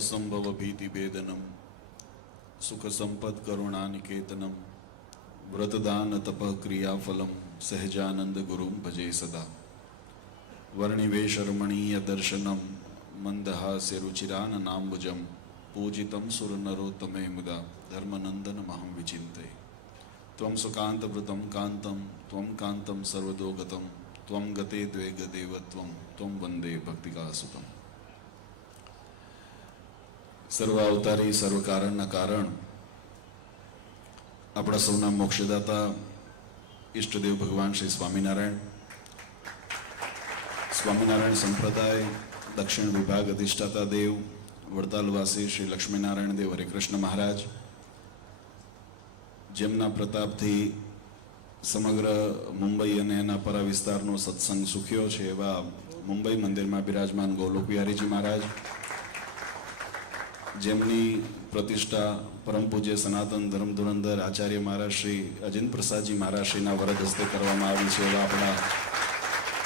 असंभव भीति भेदनम सुख संपद करुणानिकेतनम व्रतदान तप क्रियाफलम सहजानंद गुरुम भजे सदा वर्णिवेश रमणीय दर्शनम मंदहास्य रुचिरान नाम्बुजम पूजितम सुर नरोत्तमे मुदा धर्मनंदन महं विचिन्ते त्वं सुकांत वृतम कांतम त्वं कांतम सर्वदोगतम त्वं गते द्वे गदेव त्वं वंदे भक्तिकासुतम। सर्व अवतारी सर्व कारण कारण अपना सौना मोक्षदाता इष्टदेव भगवान श्री स्वामीनारायण स्वामीनारायण संप्रदाय दक्षिण विभाग अधिष्ठाता देव वड़तालवासी श्री लक्ष्मीनारायण देव हरिकृष्ण महाराज जेमना प्रतापथी समग्र मुंबई अने एना परा विस्तारनो सत्संग सुख्यो छे एवा मुंबई मंदिर में बिराजमान गोलोक विहारीजी महाराज जेमनी प्रतिष्ठा परम पूज्य सनातन धर्म धुरंधर आचार्य महाराज श्री अजिंद प्रसाद जी महाराज श्रीना वरद हस्ते करवामां आवी छे एवा आपणा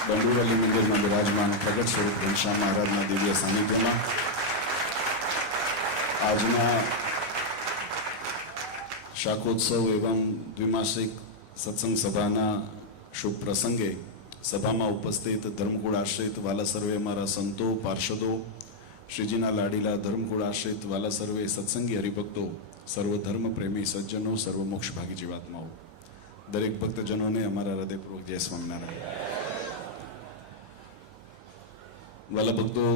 डोंबिवली मंदिर में विराजमान प्रगट स्वरूप घनश्याम महाराजना दिव्य सानिध्य में आजना शाकोत्सव एवं द्विमासिक सत्संग सभाना शुभ प्रसंगे सभा में उपस्थित धर्मकूळ आश्रित वाला सर्वे मारा संतो पार्षदो श्रीजीना लाडीला धर्मकूळ आश्रित वाला सर्वे सत्संगी हरिभक्तो सर्व धर्म प्रेमी सज्जनों सर्व मोक्ष भागी जीवात्माओं दरेक भक्तजनों ने हमारा हृदयपूर्वक जय स्वामीनारायण। वाला भक्तो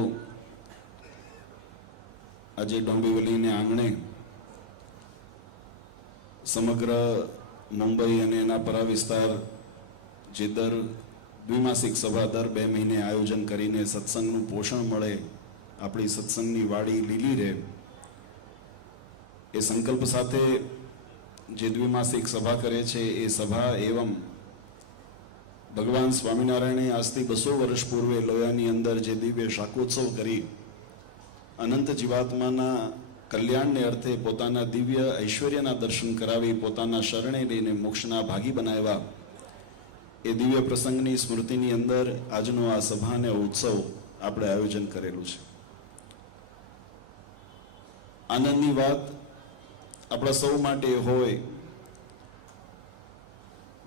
आज डोंबिवली ने आंगणे समग्र मुंबई अने एना परा विस्तार जे दर द्विमासिक सभा दर 2 महीने आयोजन करीने सत्संगનું पोषण મળે આપણી સત્સંગની વાડી લીલી રહે એ સંકલ્પ સાથે જે દ્વિમાસિક સભા કરે છે એ સભા એવં ભગવાન સ્વામિનારાયણે આજથી 200 વર્ષ પૂર્વે લોયાની અંદર જે દિવ્ય શાકોત્સવ કરી અનંત જીવાત્માના કલ્યાણને અર્થે પોતાના દિવ્ય ઐશ્વર્યના દર્શન કરાવી પોતાના શરણે લઈને મોક્ષના ભાગી બનાવ્યા એ દિવ્ય પ્રસંગની સ્મૃતિની અંદર આજનો આ સભા અને ઉત્સવ આપણે આયોજન કરેલું છે। આનંદની વાત આપણા સૌ માટે હોય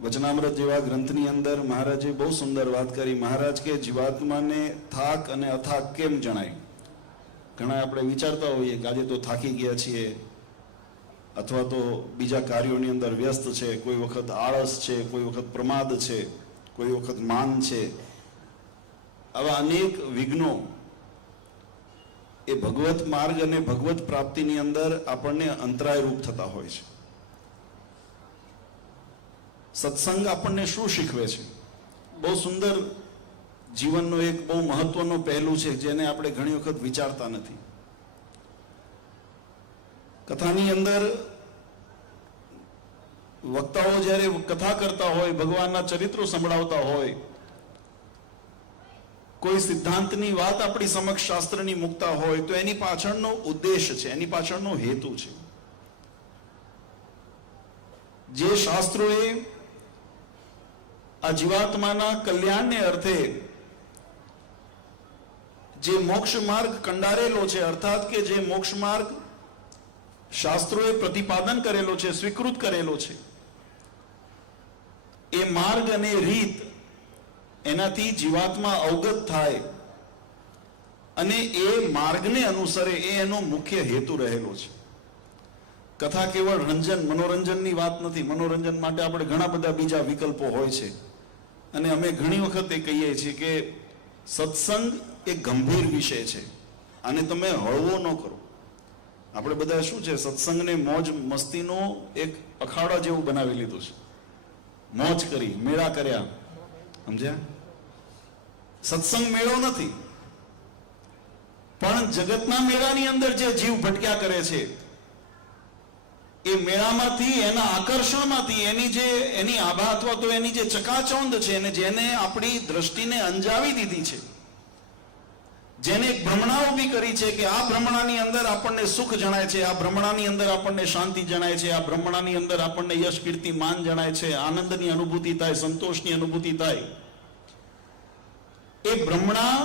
વચનામૃત જેવા ગ્રંથની અંદર મહારાજે બહુ સુંદર વાત કરી। મહારાજ કે જીવાત્માને થાક અને અથાક કેમ જણાય। ઘણા આપણે વિચારતા હોઈએ કે આજે તો થાકી ગયા છીએ અથવા તો બીજા કાર્યોની અંદર વ્યસ્ત છે, કોઈ વખત આળસ છે, કોઈ વખત પ્રમાદ છે, કોઈ વખત માન છે, આવા અનેક વિઘ્નો એ ભગવત માર્ગ અને ભગવત પ્રાપ્તિની અંદર આપણને અંતરાય રૂપ થતા હોય છે। સત્સંગ આપણને શું શીખવે છે? બહુ સુંદર જીવનનો એક બહુ મહત્વનો પહેલું છે જેને આપણે ઘણી વખત વિચારતા નથી। કથાની અંદર વક્તાઓ જ્યારે કથા કરતા હોય, ભગવાનના ચરિત્રો સંભળાવતા હોય, કોઈ સિદ્ધાંતની વાત આપણી સમક્ષ શાસ્ત્રની મૂકતા હોય તો એની પાછળનો ઉદ્દેશ છે, એની પાછળનો હેતુ છે। જે શાસ્ત્રોએ આ જીવાત્માના કલ્યાણને અર્થે જે મોક્ષ માર્ગ કંડારેલો છે અર્થાત કે જે મોક્ષ માર્ગ શાસ્ત્રોએ પ્રતિપાદન કરેલો છે, સ્વીકૃત કરેલો છે, એ માર્ગ અને રીત એનાથી જીવાત્મા અવગત થાય અને એ માર્ગને અનુસરે એ એનો મુખ્ય હેતુ રહેલો છે। કથા કેવળ રંજન મનોરંજનની વાત નથી। મનોરંજન માટે આપણે ઘણા બધા બીજા વિકલ્પો હોય છે અને અમે ઘણી વખત એ કહીએ છીએ કે સત્સંગ એક ગંભીર વિષય છે, આને તમે હળવો ન કરો। આપણે બધા શું છે, સત્સંગને મોજ મસ્તીનો એક અખાડા જેવું બનાવી લીધું છે। મોજ કરી, મેળા કર્યા, સમજ્યા? સત્સંગ મેળો નથી, પણ જગતના મેળાની અંદર જે જીવ ભટક્યા કરે છે એ મેળામાંથી એના આકર્ષણમાંથી એની આભા અથવા તો એની જે ચકાચોંધ છે અને જેને આપણી દ્રષ્ટિને અંજાવી દીધી છે, જેને એક ભ્રમણા ઊભી કરી છે કે આ ભ્રમણાની અંદર આપણને સુખ જણાય છે, આ ભ્રમણાની અંદર આપણને શાંતિ જણાય છે, આ ભ્રમણાની અંદર આપણને યશ કીર્તિ માન જણાય છે, આનંદની અનુભૂતિ થાય, સંતોષની અનુભૂતિ થાય, એ ભ્રમણા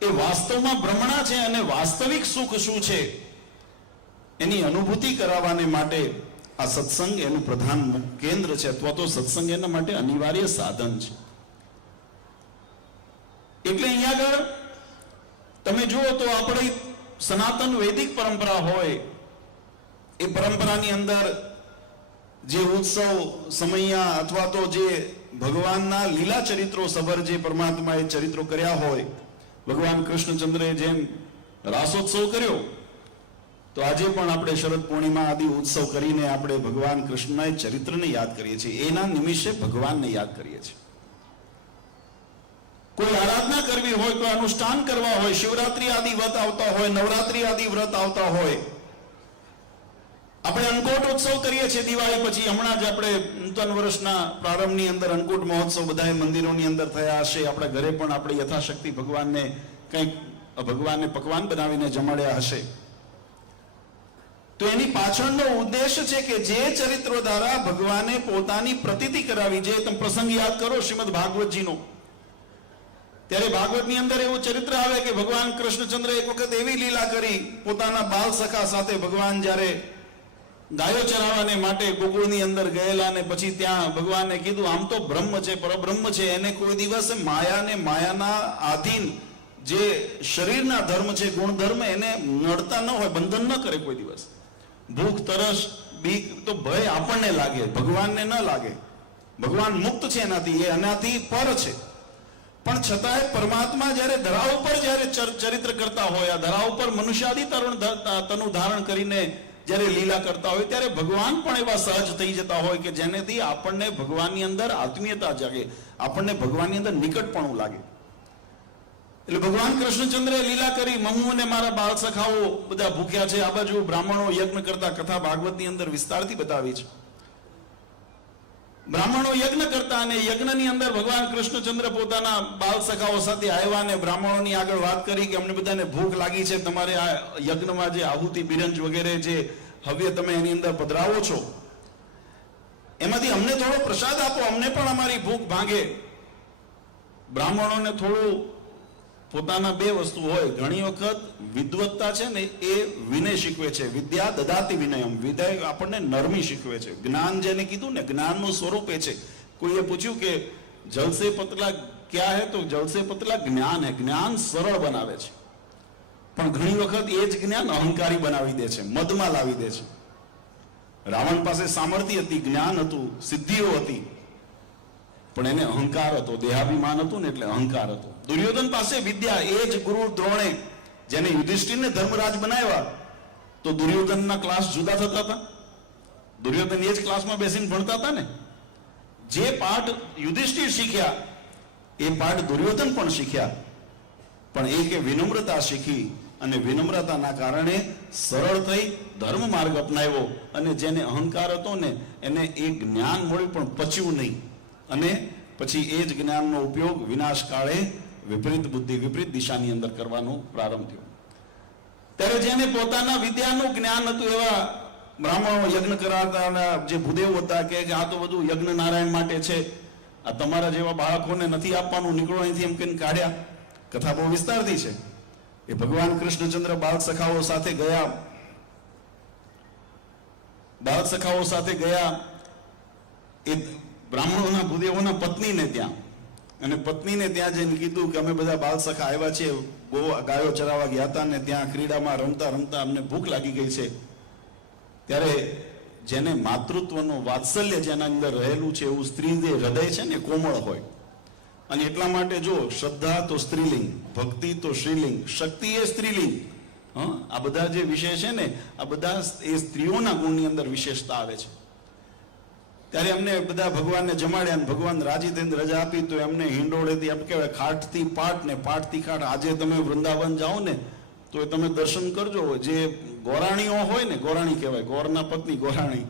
એ વાસ્તવમાં ભ્રમણા છે અને વાસ્તવિક સુખ શું છે એની અનુભૂતિ કરાવવાને માટે આ સત્સંગ એનું પ્રધાન કેન્દ્ર છે, અથવા તો સત્સંગ એના માટે અનિવાર્ય સાધન છે. એટલે અહીંયા આગળ તમે જુઓ તો આપણી સનાતન વૈદિક પરંપરા હોય, એ પરંપરાની અંદર જે ઉત્સવ સમૈયા અથવા તો જે ભગવાનના લીલા ચરિત્રો સભર જે પરમાત્માએ ચરિત્રો કર્યા હોય, ભગવાન કૃષ્ણચંદ્રએ જેમ રાસોત્સવ કર્યો, તો આજે પણ આપણે શરદ પૂર્ણિમા આદિ ઉત્સવ કરીને આપણે ભગવાન કૃષ્ણના ચરિત્રને યાદ કરીએ છીએ, એના નિમિત્તે ભગવાનને યાદ કરીએ છીએ. કોઈ આરાધના કરવી હોય, કોઈ અનુષ્ઠાન કરવા હોય, શિવરાત્રી આદિ વ્રત આવતા હોય, નવરાત્રી આદિ વ્રત આવતા હોય, આપણે અન્નકૂટ ઉત્સવ કરીએ છીએ દિવાળી પછી. હમણાં જ આપણે નૂતન વર્ષના પ્રારંભની અંદર અન્નકૂટ મહોત્સવ બધા મંદિરોની અંદર થયા હશે. આપણા ઘરે પણ આપણે યથાશક્તિ ભગવાનને કંઈક પકવાન બનાવીને જમાડ્યા હશે. તો એની પાછળનો ઉદ્દેશ છે કે જે ચરિત્રો દ્વારા ભગવાને પોતાની પ્રતીતિ કરાવી. જે તમે પ્રસંગ યાદ કરો શ્રીમદ ભાગવતજીનો, ત્યારે ભાગવતની અંદર એવું ચરિત્ર આવે કે ભગવાન કૃષ્ણચંદ્ર એક વખત એવી લીલા કરી, પોતાના બાલ સખા સાથે ભગવાન જ્યારે ગાયો ચરાવવાને માટે ગોકુળની અંદર ગયેલા, ને પછી ત્યાં ભગવાને કીધું આમ તો બ્રહ્મ છે, પરબ્રહ્મ છે, એને કોઈ દિવસ માયાના આધીન જે શરીરના ધર્મ છે, ગુણધર્મ, એને નડતા ન હોય, બંધન ન કરે કોઈ દિવસ. ભૂખ, તરસ, બીક તો ભય આપણને લાગે, ભગવાનને ન લાગે. ભગવાન મુક્ત છે એનાથી, એ એનાથી પર છે. પણ છતાંય પરમાત્મા જ્યારે ધરા ઉપર જ્યારે ચરિત્ર કરતા હોય, આ ધરા ઉપર મનુષ્યાદી તનુ ધારણ કરીને જ્યારે લીલા કરતા હોય, ત્યારે ભગવાન પણ એવા સહજ થઈ જતા હોય કે જેનેથી આપણને ભગવાનની અંદર આત્મીયતા જાગે, આપણને ભગવાનની અંદર નિકટપણું લાગે. એટલે ભગવાન કૃષ્ણચંદ્રે લીલા કરી, મમ્મુ અને મારા બાળ સખાઓ બધા ભૂખ્યા છે. આ બાજુ બ્રાહ્મણો યજ્ઞ કરતા, કથા ભાગવતની અંદર વિસ્તારથી બતાવી છે. બ્રાહ્મણો યજ્ઞ કરતા, અને યજ્ઞની અંદર ભગવાન કૃષ્ણચંદ્ર પોતાના બાળ સખાઓ સાથે આવ્યા અને બ્રાહ્મણોની આગળ વાત કરી કે અમને બધાને ભૂખ લાગી છે, તમારે આ યજ્ઞમાં જે આહુતિ બિરંજ વગેરે જે હવ્ય તમે એની અંદર પધરાવો છો, એમાંથી અમને થોડો પ્રસાદ આપો, અમને પણ અમારી ભૂખ ભાંગે. બ્રાહ્મણોને થોડું પોતાના બે વસ્તુ હોય. ઘણી વખત વિદ્વત્તા છે ને એ વિનય શીખવે છે. વિદ્યા દદાતિ વિનયમ, વિનય આપણને નરમી શીખવે છે. જ્ઞાન જેને કીધું ને, જ્ઞાનનું સ્વરૂપ એ છે. કોઈએ પૂછ્યું કે જલસે પતલા ક્યાં હે, તો જલસે પતલા જ્ઞાન હે. જ્ઞાન સરળ બનાવે છે, પણ ઘણી વખત એ જ જ્ઞાન અહંકારી બનાવી દે છે, મદમાં લાવી દે છે. રાવણ પાસે સામર્થ્ય હતી, જ્ઞાન હતું, સિદ્ધિઓ હતી, પણ એને અહંકાર હતો, દેહાભિમાન હતું ને એટલે અહંકાર હતો. દુર્યોધન પાસે વિદ્યા, એ જ ગુરુ દ્રોણે જેને યુધિષ્ઠિરને ધર્મરાજ બનાવ્યા, તો દુર્યોધનના ક્લાસ જુદા થતા હતા. દુર્યોધન એ જ ક્લાસમાં બેસીને ભણતા હતા ને. જે પાઠ યુધિષ્ઠિર શીખ્યા એ પાઠ દુર્યોધન પણ શીખ્યા, પણ એ વિનમ્રતા શીખી, અને વિનમ્રતાના કારણે સરળ થઈ ધર્મ માર્ગ અપનાવ્યો. અને જેને અહંકાર હતો ને એને એ જ્ઞાન મળ્યું પણ પચ્યું નહીં, અને પછી એ જ જ્ઞાનનો ઉપયોગ વિનાશ કાળે વિપરીત બુદ્ધિ, વિપરીત દિશાની અંદર કરવાનો પ્રારંભ થયો. ત્યારે જેને પોતાના વિદ્યાનું જ્ઞાન હતું એવા બ્રાહ્મણો યજ્ઞ કરાવતા, જે ભૂદેવ હતા, કે આ તો બધું યજ્ઞ નારાયણ માટે છે, આ તમારા જેવા બાળકોને નથી આપવાનું, નીકળો અહીંથી, એમ કહીને કાઢ્યા. કથા બહુ વિસ્તારથી છે. એ ભગવાન કૃષ્ણચંદ્ર બાળ સખાઓ સાથે ગયા, બાળ સખાઓ સાથે ગયા એ બ્રાહ્મણોના ભૂદેવોના પત્નીને ત્યાં, અને પત્નીને ત્યાં જઈને કીધું કે અમે બધા બાળ સખા આવ્યા છીએ, ગાયો ચરાવવા ગયા હતા, ને ત્યાં ક્રીડામાં રમતા રમતા અમને ભૂખ લાગી ગઈ છે. ત્યારે જેને માતૃત્વનો વાત્સલ્ય જેના અંદર રહેલું છે, એવું સ્ત્રી જે હૃદય છે ને કોમળ હોય, અને એટલા માટે જો શ્રદ્ધા તો સ્ત્રીલિંગ, ભક્તિ તો શ્રીલિંગ, શક્તિ એ સ્ત્રીલિંગ. આ બધા જે વિષય છે ને, આ બધા એ સ્ત્રીઓના ગુણની અંદર વિશેષતા આવે છે. ત્યારે એમને બધા ભગવાનને જમાડ્યા, અને ભગવાન રાજી થઈને રજા આપી, તો એમને હિંડોળેથી એમ કહેવાય ખાટથી પાટ ને પાટથી ખાટ. આજે તમે વૃંદાવન જાઓ ને તો એ તમે દર્શન કરજો, જે ગોરાણીઓ હોય ને, ગોરાણી કહેવાય, ગોરના પત્ની ગોરાણી,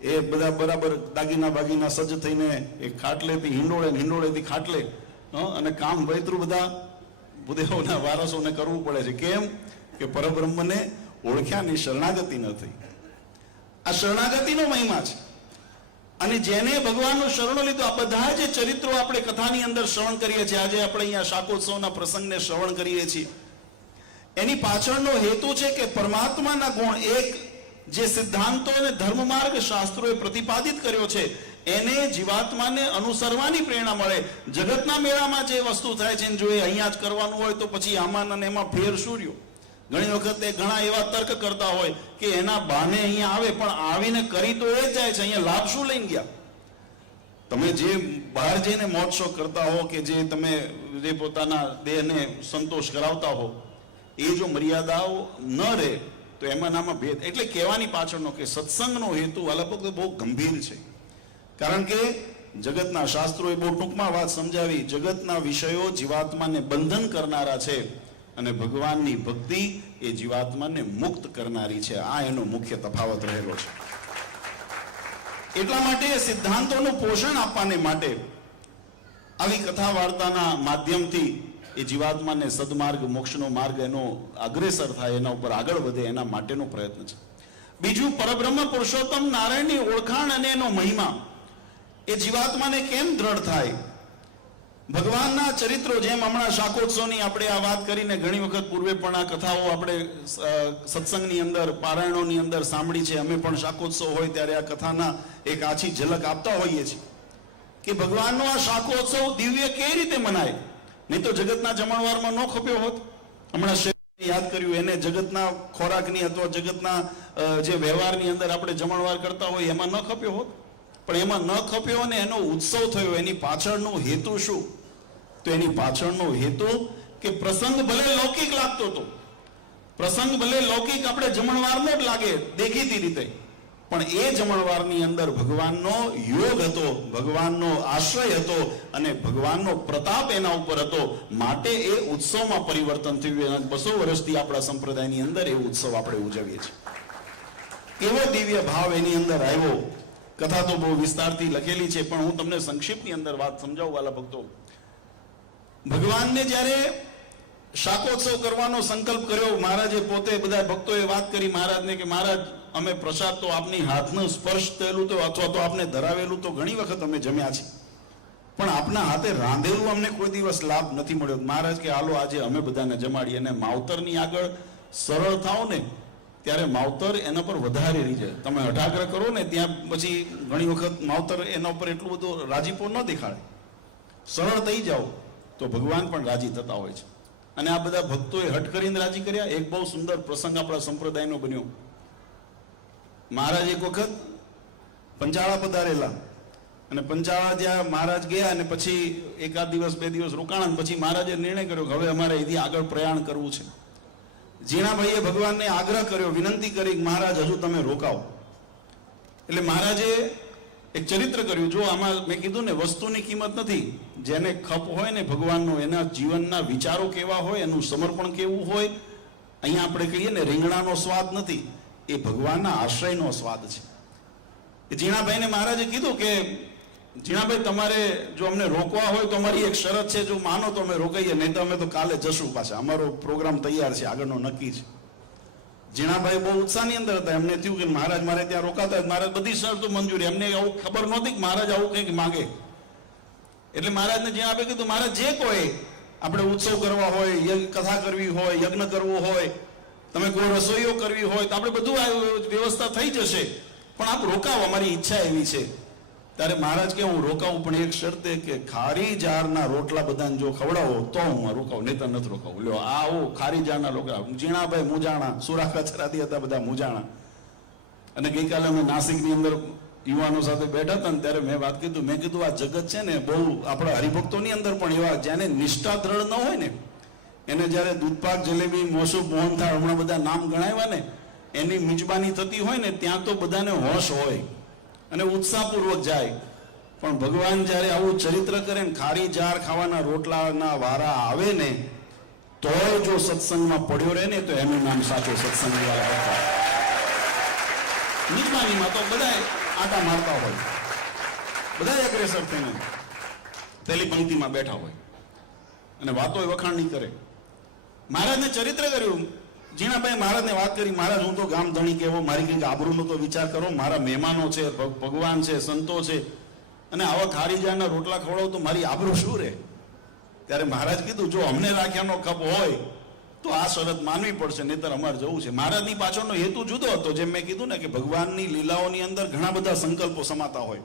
એ બધા બરાબર દાગીના બાગીના સજ્જ થઈને એ ખાટલેથી હિંડોળેથી ખાટલે, અને કામ વૈતરું બધા ભૂદેવોના વારસોને કરવું પડે છે. કેમ કે પરબ્રહ્મને ઓળખ્યાની શરણાગતિ ન થઈ. આ શરણાગતિનો મહિમા છે. અને જેને ભગવાનનો શરણો લીધો, આ બધા જે ચરિત્રો આપણે કથાની અંદર શ્રવણ કરીએ છીએ, આજે આપણે અહીંયા શાકોત્સવના પ્રસંગને શ્રવણ કરીએ છીએ, એની પાછળનો હેતુ છે કે પરમાત્માના ગુણ, એક જે સિદ્ધાંતો અને ધર્મ માર્ગ શાસ્ત્રોએ પ્રતિપાદિત કર્યો છે એને જીવાત્માને અનુસરવાની પ્રેરણા મળે. જગતના મેળામાં જે વસ્તુ થાય છે જો એ અહીંયા જ કરવાનું હોય તો પછી આમાં અને એમાં ફેર શું રહ્યો? ઘણી વખત ઘણા એવા તર્ક કરતા હોય કે એના બહાને અહીંયા આવે, પણ આવીને કરી તો એ જાય છે, અહીંયા લાભ શું લઈને ગયા? તમે જે બહાર જઈને મોજ શોખ કરતા હો કે જે તમે જે પોતાના દેહને સંતોષ કરાવતા હો, એ જો મર્યાદાઓ ન રહે તો એમાંનામાં ભેદ. એટલે કહેવાની પાછળનો કે સત્સંગનો હેતુ અલગ બહુ ગંભીર છે. કારણ કે જગતના શાસ્ત્રોએ બહુ ટૂંકમાં વાત સમજાવી, જગતના વિષયો જીવાત્માને બંધન કરનારા છે અને ભગવાનની ભક્તિ એ જીવાત્માને મુક્ત કરનારી છે. આ એનો મુખ્ય તફાવત રહેલો છે. એટલા માટે સિદ્ધાંતોનું પોષણ આપવાને માટે આવી કથા વાર્તાના માધ્યમથી એ જીવાત્માને સદમાર્ગ, મોક્ષનો માર્ગ એનો અગ્રેસર થાય, એના ઉપર આગળ વધે, એના માટેનો પ્રયત્ન છે. બીજું, પરબ્રહ્મ પુરુષોત્તમ નારાયણની ઓળખાણ અને એનો મહિમા એ જીવાત્માને કેમ દ્રઢ થાય? ભગવાનના ચરિત્રો, જેમ હમણાં શાકોત્સવની આપણે આ વાત કરીને ઘણી વખત પૂર્વે પણ આ કથાઓ આપણે સત્સંગની અંદર, પારાયણોની અંદર સાંભળી છે. અમે પણ શાકોત્સવ હોય ત્યારે આ કથાના એક આછી ઝલક આપતા હોઈએ છીએ કે ભગવાનનો આ શાકોત્સવ દિવ્ય કઈ રીતે મનાય? નહીં તો જગતના જમણવારમાં ન ખપ્યો હોત. હમણાં યાદ કર્યું, એને જગતના ખોરાકની અથવા જગતના જે વ્યવહારની અંદર આપણે જમણવાર કરતા હોય એમાં ન ખપ્યો હોત. પણ એમાં ન ખપ્યો અને એનો ઉત્સવ થયો. એની પાછળનો હેતુ શું? તો એની પાછળનો હેતુ કે પ્રસંગ ભલે લૌકિક લાગતો હતો, પ્રસંગ ભલે લૌકિક આપણે જમણવારનો જ લાગે દેખીતી રીતે, પણ એ જમણવારની અંદર ભગવાનનો યોગ હતો, ભગવાનનો આશ્રય હતો અને ભગવાનનો પ્રતાપ એના ઉપર હતો. માટે એ ઉત્સવમાં પરિવર્તન થયું. 200 વર્ષથી આપણા સંપ્રદાયની અંદર એ ઉત્સવ આપણે ઉજવીએ છીએ. એવો દિવ્ય ભાવ એની અંદર આવ્યો. કથા તો બહુ વિસ્તારથી લખેલી છે, પણ હું તમને સંક્ષિપ્તની અંદર વાત સમજાવું વાલા ભક્તો. ભગવાનને જ્યારે શાકોત્સવ કરવાનો સંકલ્પ કર્યો, મહારાજે પોતે બધા ભક્તોએ વાત કરી મહારાજને કે મહારાજ, અમે પ્રસાદ તો આપની હાથનો સ્પર્શ થયેલું તો અથવા તો આપને ધરાવેલું તો ઘણી વખત અમે જમ્યા છે, પણ આપના હાથે રાંધેલું અમને કોઈ દિવસ લાભ નથી મળ્યો. મહારાજ કે હાલો આજે અમે બધાને જમાડીએ. અને માવતરની આગળ સરળ થાવ ને ત્યારે માવતર એના પર વધારે રહી જાય. તમે હઠાગ્રહ કરો ને ત્યાં પછી ઘણી વખત માવતર એના ઉપર એટલું બધું રાજીપો ન દેખાડે. સરળ થઈ જાઓ તો ભગવાન પણ રાજી થતા હોય છે. અને આ બધા ભક્તોએ હઠ કરીને રાજી કર્યા. એક બહુ સુંદર પ્રસંગ આપણા સંપ્રદાયનો બન્યો. મહારાજ એક વખત પંચાળા પધારેલા અને પંચાળા જ્યાં મહારાજ ગયા અને પછી એકાદ દિવસ 2 દિવસ રોકાણા, પછી મહારાજે નિર્ણય કર્યો કે હવે અમારે અહીંથી આગળ પ્રયાણ કરવું છે. જીણાભાઈએ ભગવાનને આગ્રહ કર્યો, વિનંતી કરી કે મહારાજ હજુ તમે રોકાઓ. એટલે મહારાજે એક ચરિત્ર કર્યું. જો આમાં મેં કીધું ને, વસ્તુની કિંમત નથી. જેને ખપ હોય ને ભગવાનનો, એના જીવનના વિચારો કેવા હોય, એનું સમર્પણ કેવું હોય, અહીંયા આપણે કહીએ ને રીંગણાનો સ્વાદ નથી, એ ભગવાનના આશ્રયનો સ્વાદ છે. જીણાભાઈને મહારાજે કીધું કે જીણાભાઈ, તમારે જો અમને રોકવા હોય તો અમારી એક શરત છે, જો માનો તો અમે રોકાઈએ, નહીં તો અમે તો કાલે જશું પાછા, અમારો પ્રોગ્રામ તૈયાર છે, આગળનો નક્કી છે. જીણાભાઈ બહુ ઉત્સાહની અંદર હતા. એમને થયું કે મહારાજ મારે ત્યાં રોકાતા, મહારાજ બધી શરતો મંજૂરી. એમને આવું ખબર નહોતી કે મહારાજ આવું કંઈક માંગે. એટલે મહારાજને જીણાભાઈ કીધું, મહારાજ જે કોઈ આપણે ઉત્સવ કરવા હોય, કથા કરવી હોય, યજ્ઞ કરવો હોય, તમે કોઈ રસોઈઓ કરવી હોય તો આપણે બધું આ વ્યવસ્થા થઈ જશે, પણ આપ રોકાવો, અમારી ઈચ્છા એવી છે. ત્યારે મહારાજ કે હું રોકાવું, પણ એક શરતે કે ખારી જારના રોટલા બધાને જો ખવડાવો તો હું રોકાવું, નહીં તો નથી રોકાવું. લ્યો આવો ખારી જારના રોટલા. જીણાભાઈ મુજાણા, સુરાખા ચરાદી હતા બધા મુજાણા. અને ગઈકાલે અમે નાસિકની અંદર યુવાનો સાથે બેઠા હતા ને ત્યારે મેં વાત કીધું, મેં કીધું આ જગત છે ને બહુ આપણા હરિભક્તોની અંદર પણ એવા જેને નિષ્ઠા દ્રઢ ન હોય ને, એને જ્યારે દૂધપાક, જલેબી, મોસુબ, મોહનથાળ હમણાં બધા નામ ગણાવ્યા ને, એની મિજબાની થતી હોય ને ત્યાં તો બધાને હોશ હોય અને ઉત્સાહપૂર્વક જાય. પણ ભગવાન જ્યારે આવું ચરિત્ર કરે ને, ખારી જાર ખાવાના રોટલાના વારા આવે ને, તોય જો સત્સંગમાં પડ્યો રહે ને તો એનું નામ સાચો સત્સંગ. મિજબાનીમાં તો બધા આટા મારતા હોય, બધા અગ્રેસર થઈને પહેલી પંક્તિમાં બેઠા હોય અને વાતો વખાણ નહીં કરે. મહારાજને ચરિત્ર કર્યું જીણાભાઈ મહારાજને વાત કરી, મહારાજ હું તો ગામ ધણી કેવો, મારી કંઈક આબરૂનો તો વિચાર કરો, મારા મહેમાનો છે, ભગવાન છે, સંતો છે, અને આવા ખારીજાના રોટલા ખવડાવો તો મારી આબરૂ શું રહે? ત્યારે મહારાજ કીધું જો અમને રાખ્યાનો કપ હોય તો આ શરત માનવી પડશે, નહીતર અમારે જવું છે. મહારાજની પાછળનો હેતુ જુદો હતો. જેમ મેં કીધું ને કે ભગવાનની લીલાઓની અંદર ઘણા બધા સંકલ્પો સમાતા હોય.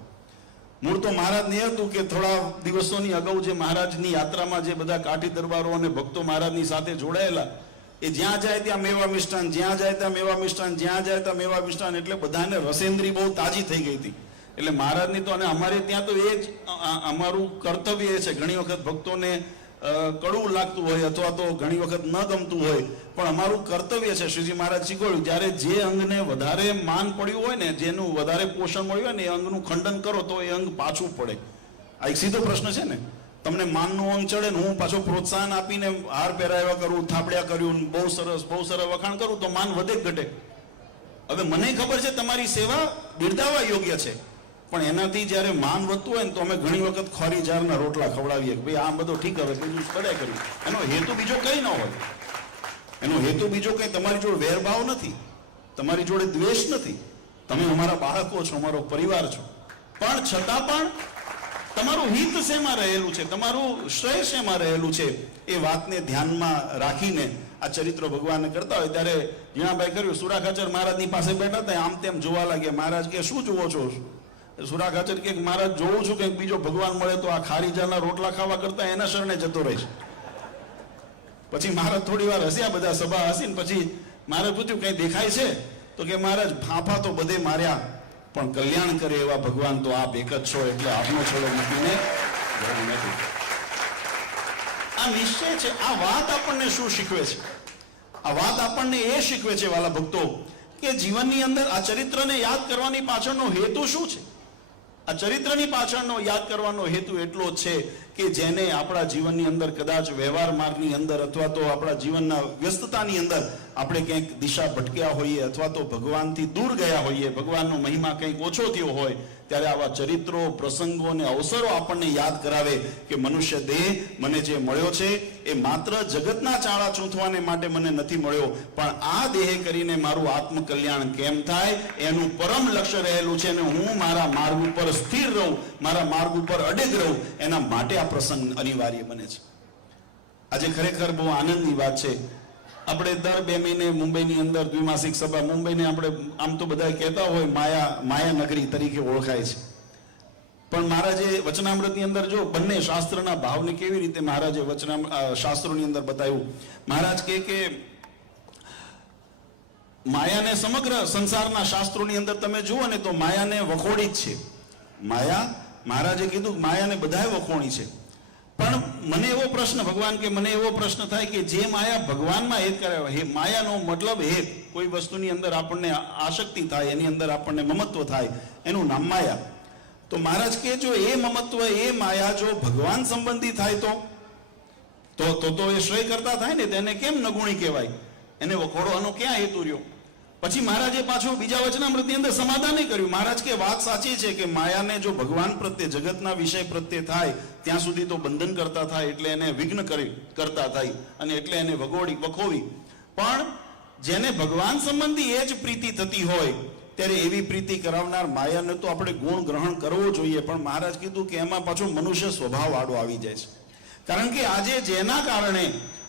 મૂળ તો મહારાજને એ હતું કે થોડા દિવસોની અગાઉ જે મહારાજની યાત્રામાં જે બધા કાઠી દરબારો અને ભક્તો મહારાજની સાથે જોડાયેલા, એ જ્યાં જાય ત્યાં મેવા મિષ્ટાન, જ્યાં જાય ત્યાં મેવા મિષ્ટાન, જ્યાં જાય ત્યાં મેવા મિષ્ટાન, એટલે બધાને રસેન્દ્રી બહુ તાજી થઈ ગઈ હતી. એટલે મહારાજની તો, અને અમારે ત્યાં તો એ જ અમારું કર્તવ્ય એ છે. ઘણી વખત ભક્તોને કડવું લાગતું હોય અથવા તો ઘણી વખત ન ગમતું હોય, પણ અમારું કર્તવ્ય છે. શ્રીજી મહારાજ શીખવાડ્યું, જ્યારે જે અંગને વધારે માન પડ્યું હોય ને, જેનું વધારે પોષણ મળ્યું હોય ને, એ અંગનું ખંડન કરો તો એ અંગ પાછું પડે. આ એક સીધો પ્રશ્ન છે ને. તમને માનનું અંગ ચડે ને, હું પાછો પ્રોત્સાહન આપીને હાર પહેરાવ્યા કરું, થાપડ્યા કર્યું, બહુ સરસ વખાણ કરું તો માન વધે ઘટે? હવે મને ખબર છે તમારી સેવા બિરદાવવા યોગ્ય છે, પણ એનાથી જ્યારે માન વધતું હોય ને તો અમે ઘણી વખત ખોરી જારના રોટલા ખવડાવીએ કે ભાઈ આ બધો ઠીક, હવે બીજું કરે કર્યું. એનો હેતુ બીજો કંઈ ન હોય. એનો હેતુ બીજો કંઈ તમારી જોડે વેરભાવ નથી, તમારી જોડે દ્વેષ નથી. તમે અમારા બાળકો છો, અમારો પરિવાર છો, પણ છતાં પણ તમારું હિત શેમાં રહેલું છે, તમારું શ્રેય શેમાં રહેલું છે, એ વાતને ધ્યાનમાં રાખીને આ ચરિત્ર ભગવાન કરતા હોય. ત્યારે જીણાભાઈ કર્યું, સુરા ખાચર મહારાજની પાસે બેઠા હતા, આમ તેમ જોવા લાગ્યા. મહારાજ કે શું જુઓ છો? સુરા ખાચર કે મહારાજ જોઉં છું કે બીજો ભગવાન મળે તો આ ખારીજાના રોટલા ખાવા કરતા એના શરણે જતો રહીશ. પછી મહારાજ થોડી વાર હસ્યા, બધા સભા હસીને પછી મહારાજ પૂછ્યું કઈ દેખાય છે? તો કે મહારાજ ફાંફા તો બધે માર્યા, પણ કલ્યાણ કરે એવા ભગવાન તો આપ એક જ છો, એટલે આપનો છોડો મૂકીને જવું નથી. આ નિશ્ચય છે. આ વાત આપણને શું શીખવે છે? આ વાત આપણને એ શીખવે છે વાલા ભક્તો, કે જીવનની અંદર આ ચરિત્રને યાદ કરવાની પાછળનો હેતુ શું છે? આ ચરિત્રની પાછળનો યાદ કરવાનો હેતુ એટલો જ છે કે જેને આપણા જીવનની અંદર કદાચ વ્યવહાર માર્ગની અંદર અથવા તો આપણા જીવનના વ્યસ્તતાની અંદર આપણે કંઈક દિશા ભટક્યા હોઈએ અથવા તો ભગવાનથી દૂર ગયા હોઈએ, ભગવાનનો મહિમા કંઈક ઓછો થયો હોય, ત્યારે આવા ચરિત્રો, પ્રસંગો અને અવસરો આપણને યાદ કરાવે કે મનુષ્ય દેહ મને જે મળ્યો છે એ માત્ર જગતના ચાળા ચૂંથવાને માટે મને નથી મળ્યો, પણ આ દેહ કરીને મારું આત્મકલ્યાણ કેમ થાય એનું પરમ લક્ષ્ય રહેલું છે, અને હું મારા માર્ગ ઉપર સ્થિર રહું, મારા માર્ગ ઉપર અડગ રહું, એના માટે આ પ્રસંગ અનિવાર્ય બને છે. આજે ખરેખર બહુ આનંદની વાત છે. આપણે દર 2 મહિને મુંબઈની અંદર દ્વિમાસિક સભા, મુંબઈને આપણે આમ તો બધા કહેતા હોય માયા નગરી તરીકે ઓળખાય છે, પણ મહારાજે વચનામૃતની અંદર જો બંને શાસ્ત્રના ભાવને કેવી રીતે મહારાજે શાસ્ત્રોની અંદર બતાવ્યું. મહારાજ કે માયાને સમગ્ર સંસારના શાસ્ત્રોની અંદર તમે જુઓ ને તો માયાને વખોડી જ છે. માયા, મહારાજે કીધું માયાને બધાએ વખોણી છે. પણ મને એવો પ્રશ્ન, ભગવાન કે મને એવો પ્રશ્ન થાય કે જે માયા ભગવાનમાં હેત કરે, માયાનો મતલબ હેત, કોઈ વસ્તુની અંદર આપણને આસક્તિ થાય, એની અંદર આપણને મમત્વ થાય, એનું નામ માયા. તો મહારાજ કે જો એ મમત્વ, એ માયા જો ભગવાન સંબંધી થાય તો એ શ્રેય કરતા થાય ને, તેને કેમ નગુણી કહેવાય? એને વખોડવાનો ક્યાં હેતુ રહ્યો? પછી મહારાજે પાછું બીજા વચનામૃતની અંદર સમાધાન કર્યું. મહારાજ કે વાત સાચી છે કે માયાને જો ભગવાન પ્રત્યે, જગતના વિષય પ્રત્યે થાય ત્યાં સુધી તો બંધન કરતા થાય, એટલે એને વિઘ્ન કરતા થાય, અને એટલે એને વખોવી. પણ જેને ભગવાન સંબંધી એ જ પ્રીતિ થતી હોય ત્યારે એવી પ્રીતિ કરાવનાર માયાને તો આપણે ગુણ ગ્રહણ કરવો જોઈએ. પણ મહારાજ કીધું કે એમાં પાછો મનુષ્ય સ્વભાવ આડો આવી જાય છે. કારણ કે આજે જેના કારણે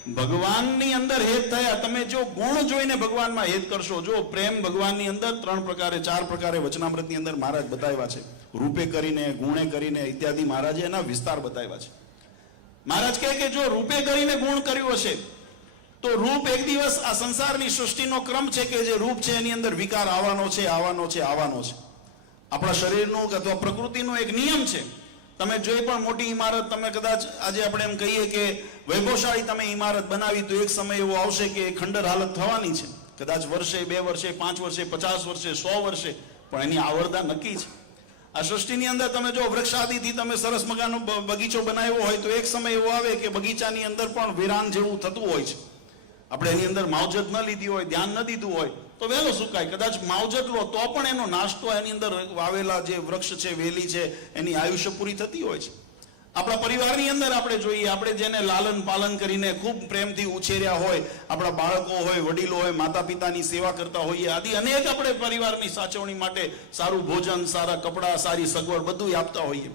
ભગવાનની અંદર હેત થયા, તમે જો ગુણ જોઈને ભગવાનમાં હેત કરશો, જો પ્રેમ ભગવાનની અંદર 3 પ્રકારે 4 પ્રકારે વચનામૃતની અંદર મહારાજ બતાવ્યા છે. રૂપે કરીને, ગુણે કરીને ઇત્યાદિ મહારાજે એના વિસ્તાર બતાવ્યા છે. મહારાજ કહે કે જો રૂપે કરીને ગુણ કર્યું હશે તો રૂપ એક દિવસ, આ સંસારની સૃષ્ટિનો ક્રમ છે કે જે રૂપ છે એની અંદર વિકાર આવવાનો છે. આપણા શરીરનો અથવા પ્રકૃતિનો એક નિયમ છે. તમે જોઈ પણ મોટી ઇમારત, તમે કદાચ આજે આપણે એમ કહીએ કે વૈભવશાળી તમે ઇમારત બનાવી તો એક સમય એવો આવશે કે ખંડર હાલત થવાની છે. કદાચ વર્ષે, 2 વર્ષે, 5 વર્ષે, 50 વર્ષે, 100 વર્ષે, પણ એની આવરદા નક્કી છે. આ સૃષ્ટિની અંદર તમે જો વૃક્ષાદિથી તમે સરસ મજાનો બગીચો બનાવ્યો હોય તો એક સમય એવો આવે કે બગીચાની અંદર પણ વિરાન જેવું થતું હોય છે. આપણે એની અંદર માવજત ન લીધી હોય, ધ્યાન ન દીધું હોય તો વહેલો સુકાય. કદાચ માવજત લો તો પણ એનો નાશ તો એની અંદર વાવેલા જે વૃક્ષ છે, વેલી છે, એની આયુષ્ય પૂરી થતી હોય છે. આપણા પરિવારની અંદર આપણે જોઈએ, આપણે જેને લાલન પાલન કરીને ખૂબ પ્રેમથી ઉછેર્યા હોય, આપણા બાળકો હોય, વડીલો હોય, માતા પિતાની સેવા કરતા હોઈએ, આદિ અનેક આપણે પરિવારની સાચવણી માટે સારું ભોજન, સારા કપડાં, સારી સગવડ બધું આપતા હોઈએ.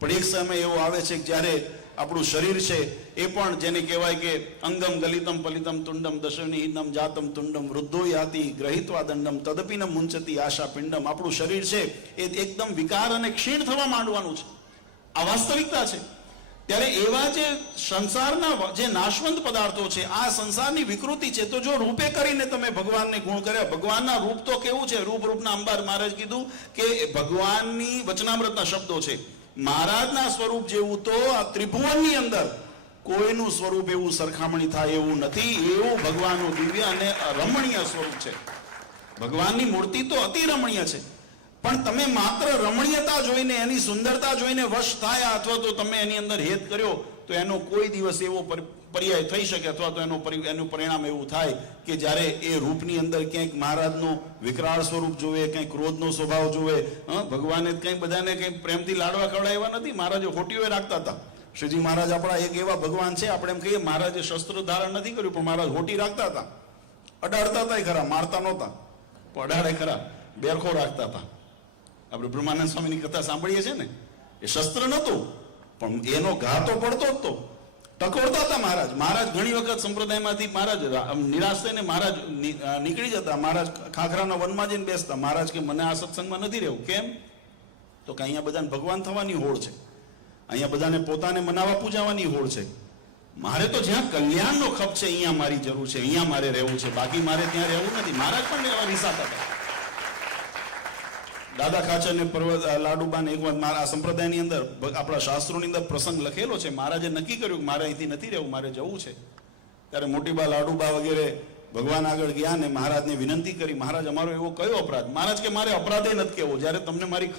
પણ એક સમય એવો આવે છે કે જ્યારે આપણું શરીર છે એ પણ જેને કહેવાય કે અંગમ ગલિતમ પલિતમ તુંડમ દશનિહિનમ જાતમ તુંડમ વૃદ્ધો યાતિ ગ્રહિત્વા દંડમ તદપિનમ મુંચતી આશા પિંડમ. આપણું શરીર છે એ એકદમ વિકાર અને ક્ષીણ થવા માંડવાનું છે. આ વાસ્તવિકતા છે. ત્યારે એવા જે સંસારના જે નાશવંત પદાર્થો છે, આ સંસારની વિકૃતિ છે, તો જો રૂપે કરીને તમે ભગવાનને ગુણ કર્યા, ભગવાનના રૂપ તો કેવું છે, રૂપના અંબાર મહારાજ કીધું કે ભગવાનની વચનામૃતના શબ્દો છે, મહારાજના સ્વરૂપ જેવું તો આ ત્રિભુવનની અંદર કોઈનું સ્વરૂપ એવું સરખામણી થાય એવું નથી. એવું ભગવાનનું દિવ્ય અને રમણીય સ્વરૂપ છે. ભગવાનની મૂર્તિ તો અતિ રમણીય છે, પણ તમે માત્ર રમણીયતા જોઈને, એની સુંદરતા જોઈને વશ થયા અથવા તો તમે એની અંદર હેત કર્યો તો એનો કોઈ દિવસ એવો પર્યાય થઈ શકે અથવા તો એનું પરિણામ એવું થાય કે જ્યારે એ રૂપની અંદર ક્યાંક મહારાજનું વિકરાળ સ્વરૂપ જોવે, ક્યાંક ક્રોધનો સ્વભાવ જોવે. ભગવાને કંઈ બધાને કંઈ પ્રેમથી લાડવા ખવડાવ્યા નથી, મહારાજે હોટીઓ રાખતા હતા. શ્રીજી મહારાજ આપણા એક એવા ભગવાન છે, આપણે એમ કહીએ મહારાજે શસ્ત્ર ધારણ નથી કર્યું, પણ મહારાજ હોટી રાખતા હતા. અડાડતા હતા ખરા, મારતા નહોતા, પણ અડાડે ખરા, બેરખો રાખતા હતા. આપણે બ્રહ્માનંદ સ્વામીની કથા સાંભળીએ છીએ ને, એ શસ્ત્ર નહોતું પણ એનો ઘા તો પડતો જ તો. ટકોરતા હતા મહારાજ. મહારાજ ઘણી વખત સંપ્રદાયમાંથી મહારાજ નિરાશ થઈને મહારાજ નીકળી જતા. મહારાજ ખાખરાના વનમાં જઈને બેસતા. મહારાજ કે મને આ સત્સંગમાં નથી રહેવું. કેમ? તો કે અહીંયા બધાને ભગવાન થવાની હોડ છે, અહીંયા બધાને પોતાને મનાવવા પૂજાવાની હોડ છે. મારે તો જ્યાં કલ્યાણનો ખપ છે અહીંયા મારી જરૂર છે, અહીંયા મારે રહેવું છે, બાકી મારે ત્યાં રહેવું નથી. મહારાજ પણ એવા રીસાતા હતા. દાદા ખાચર ને લાડુબાને એક વાર મારા સંપ્રદાયની અંદર આપણા શાસ્ત્રોની અંદર પ્રસંગ લખેલો છે. મહારાજે નક્કી કર્યું કે મારે અહીંથી નથી રહેવું, મારે જવું છે. ત્યારે મોટીબા લાડુબા વગેરે ભગવાન આગળ ગયા ને મહારાજને વિનંતી કરી, મહારાજ અમારો એવો કયો અપરાધ? મહારાજ કે મારે અપરાધે નથી કહેવો, જ્યારે તમને મારી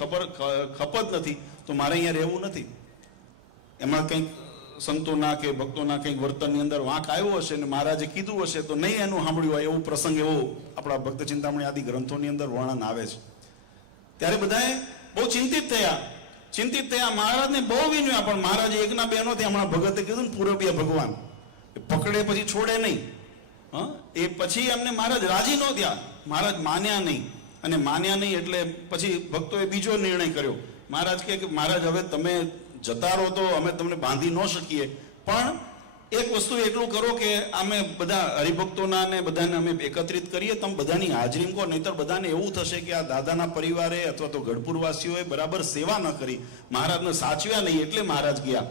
ખપ જ નથી તો મારે અહીંયા રહેવું નથી. એમાં કંઈક સંતોના કે ભક્તોના કંઈક વર્તનની અંદર વાંક આવ્યો હશે ને મહારાજે કીધું હશે તો નહીં એનું સાંભળ્યું હોય, એવું પ્રસંગ એવો આપણા ભક્ત ચિંતામણી આદિ ગ્રંથોની અંદર વર્ણન આવે છે. ત્યારે બધાએ બહુ ચિંતિત થયા. મહારાજને બહુ વિનવ્યા, પણ મહારાજે એકના બે નહોતી. હમણાં ભગતે કીધું ને પૂરબીયા ભગવાન પકડે પછી છોડે નહીં. એ પછી એમને મહારાજ રાજી ન થયા, મહારાજ માન્યા નહીં. અને માન્યા નહીં એટલે પછી ભક્તોએ બીજો નિર્ણય કર્યો. મહારાજ કે મહારાજ હવે તમે જતા રહો તો અમે તમને બાંધી ન શકીએ, પણ એક વસ્તુ એટલું કરો કે અમે બધા હરિભક્તોના ને બધાને અમે એકત્રિત કરીએ, તમે બધાની હાજરી કહો, નહીતર બધાને એવું થશે કે આ દાદાના પરિવારે અથવા તો ગઢપુરવાસીઓએ બરાબર સેવા ન કરી, મહારાજને સાચવ્યા નહીં, એટલે મહારાજ ગયા.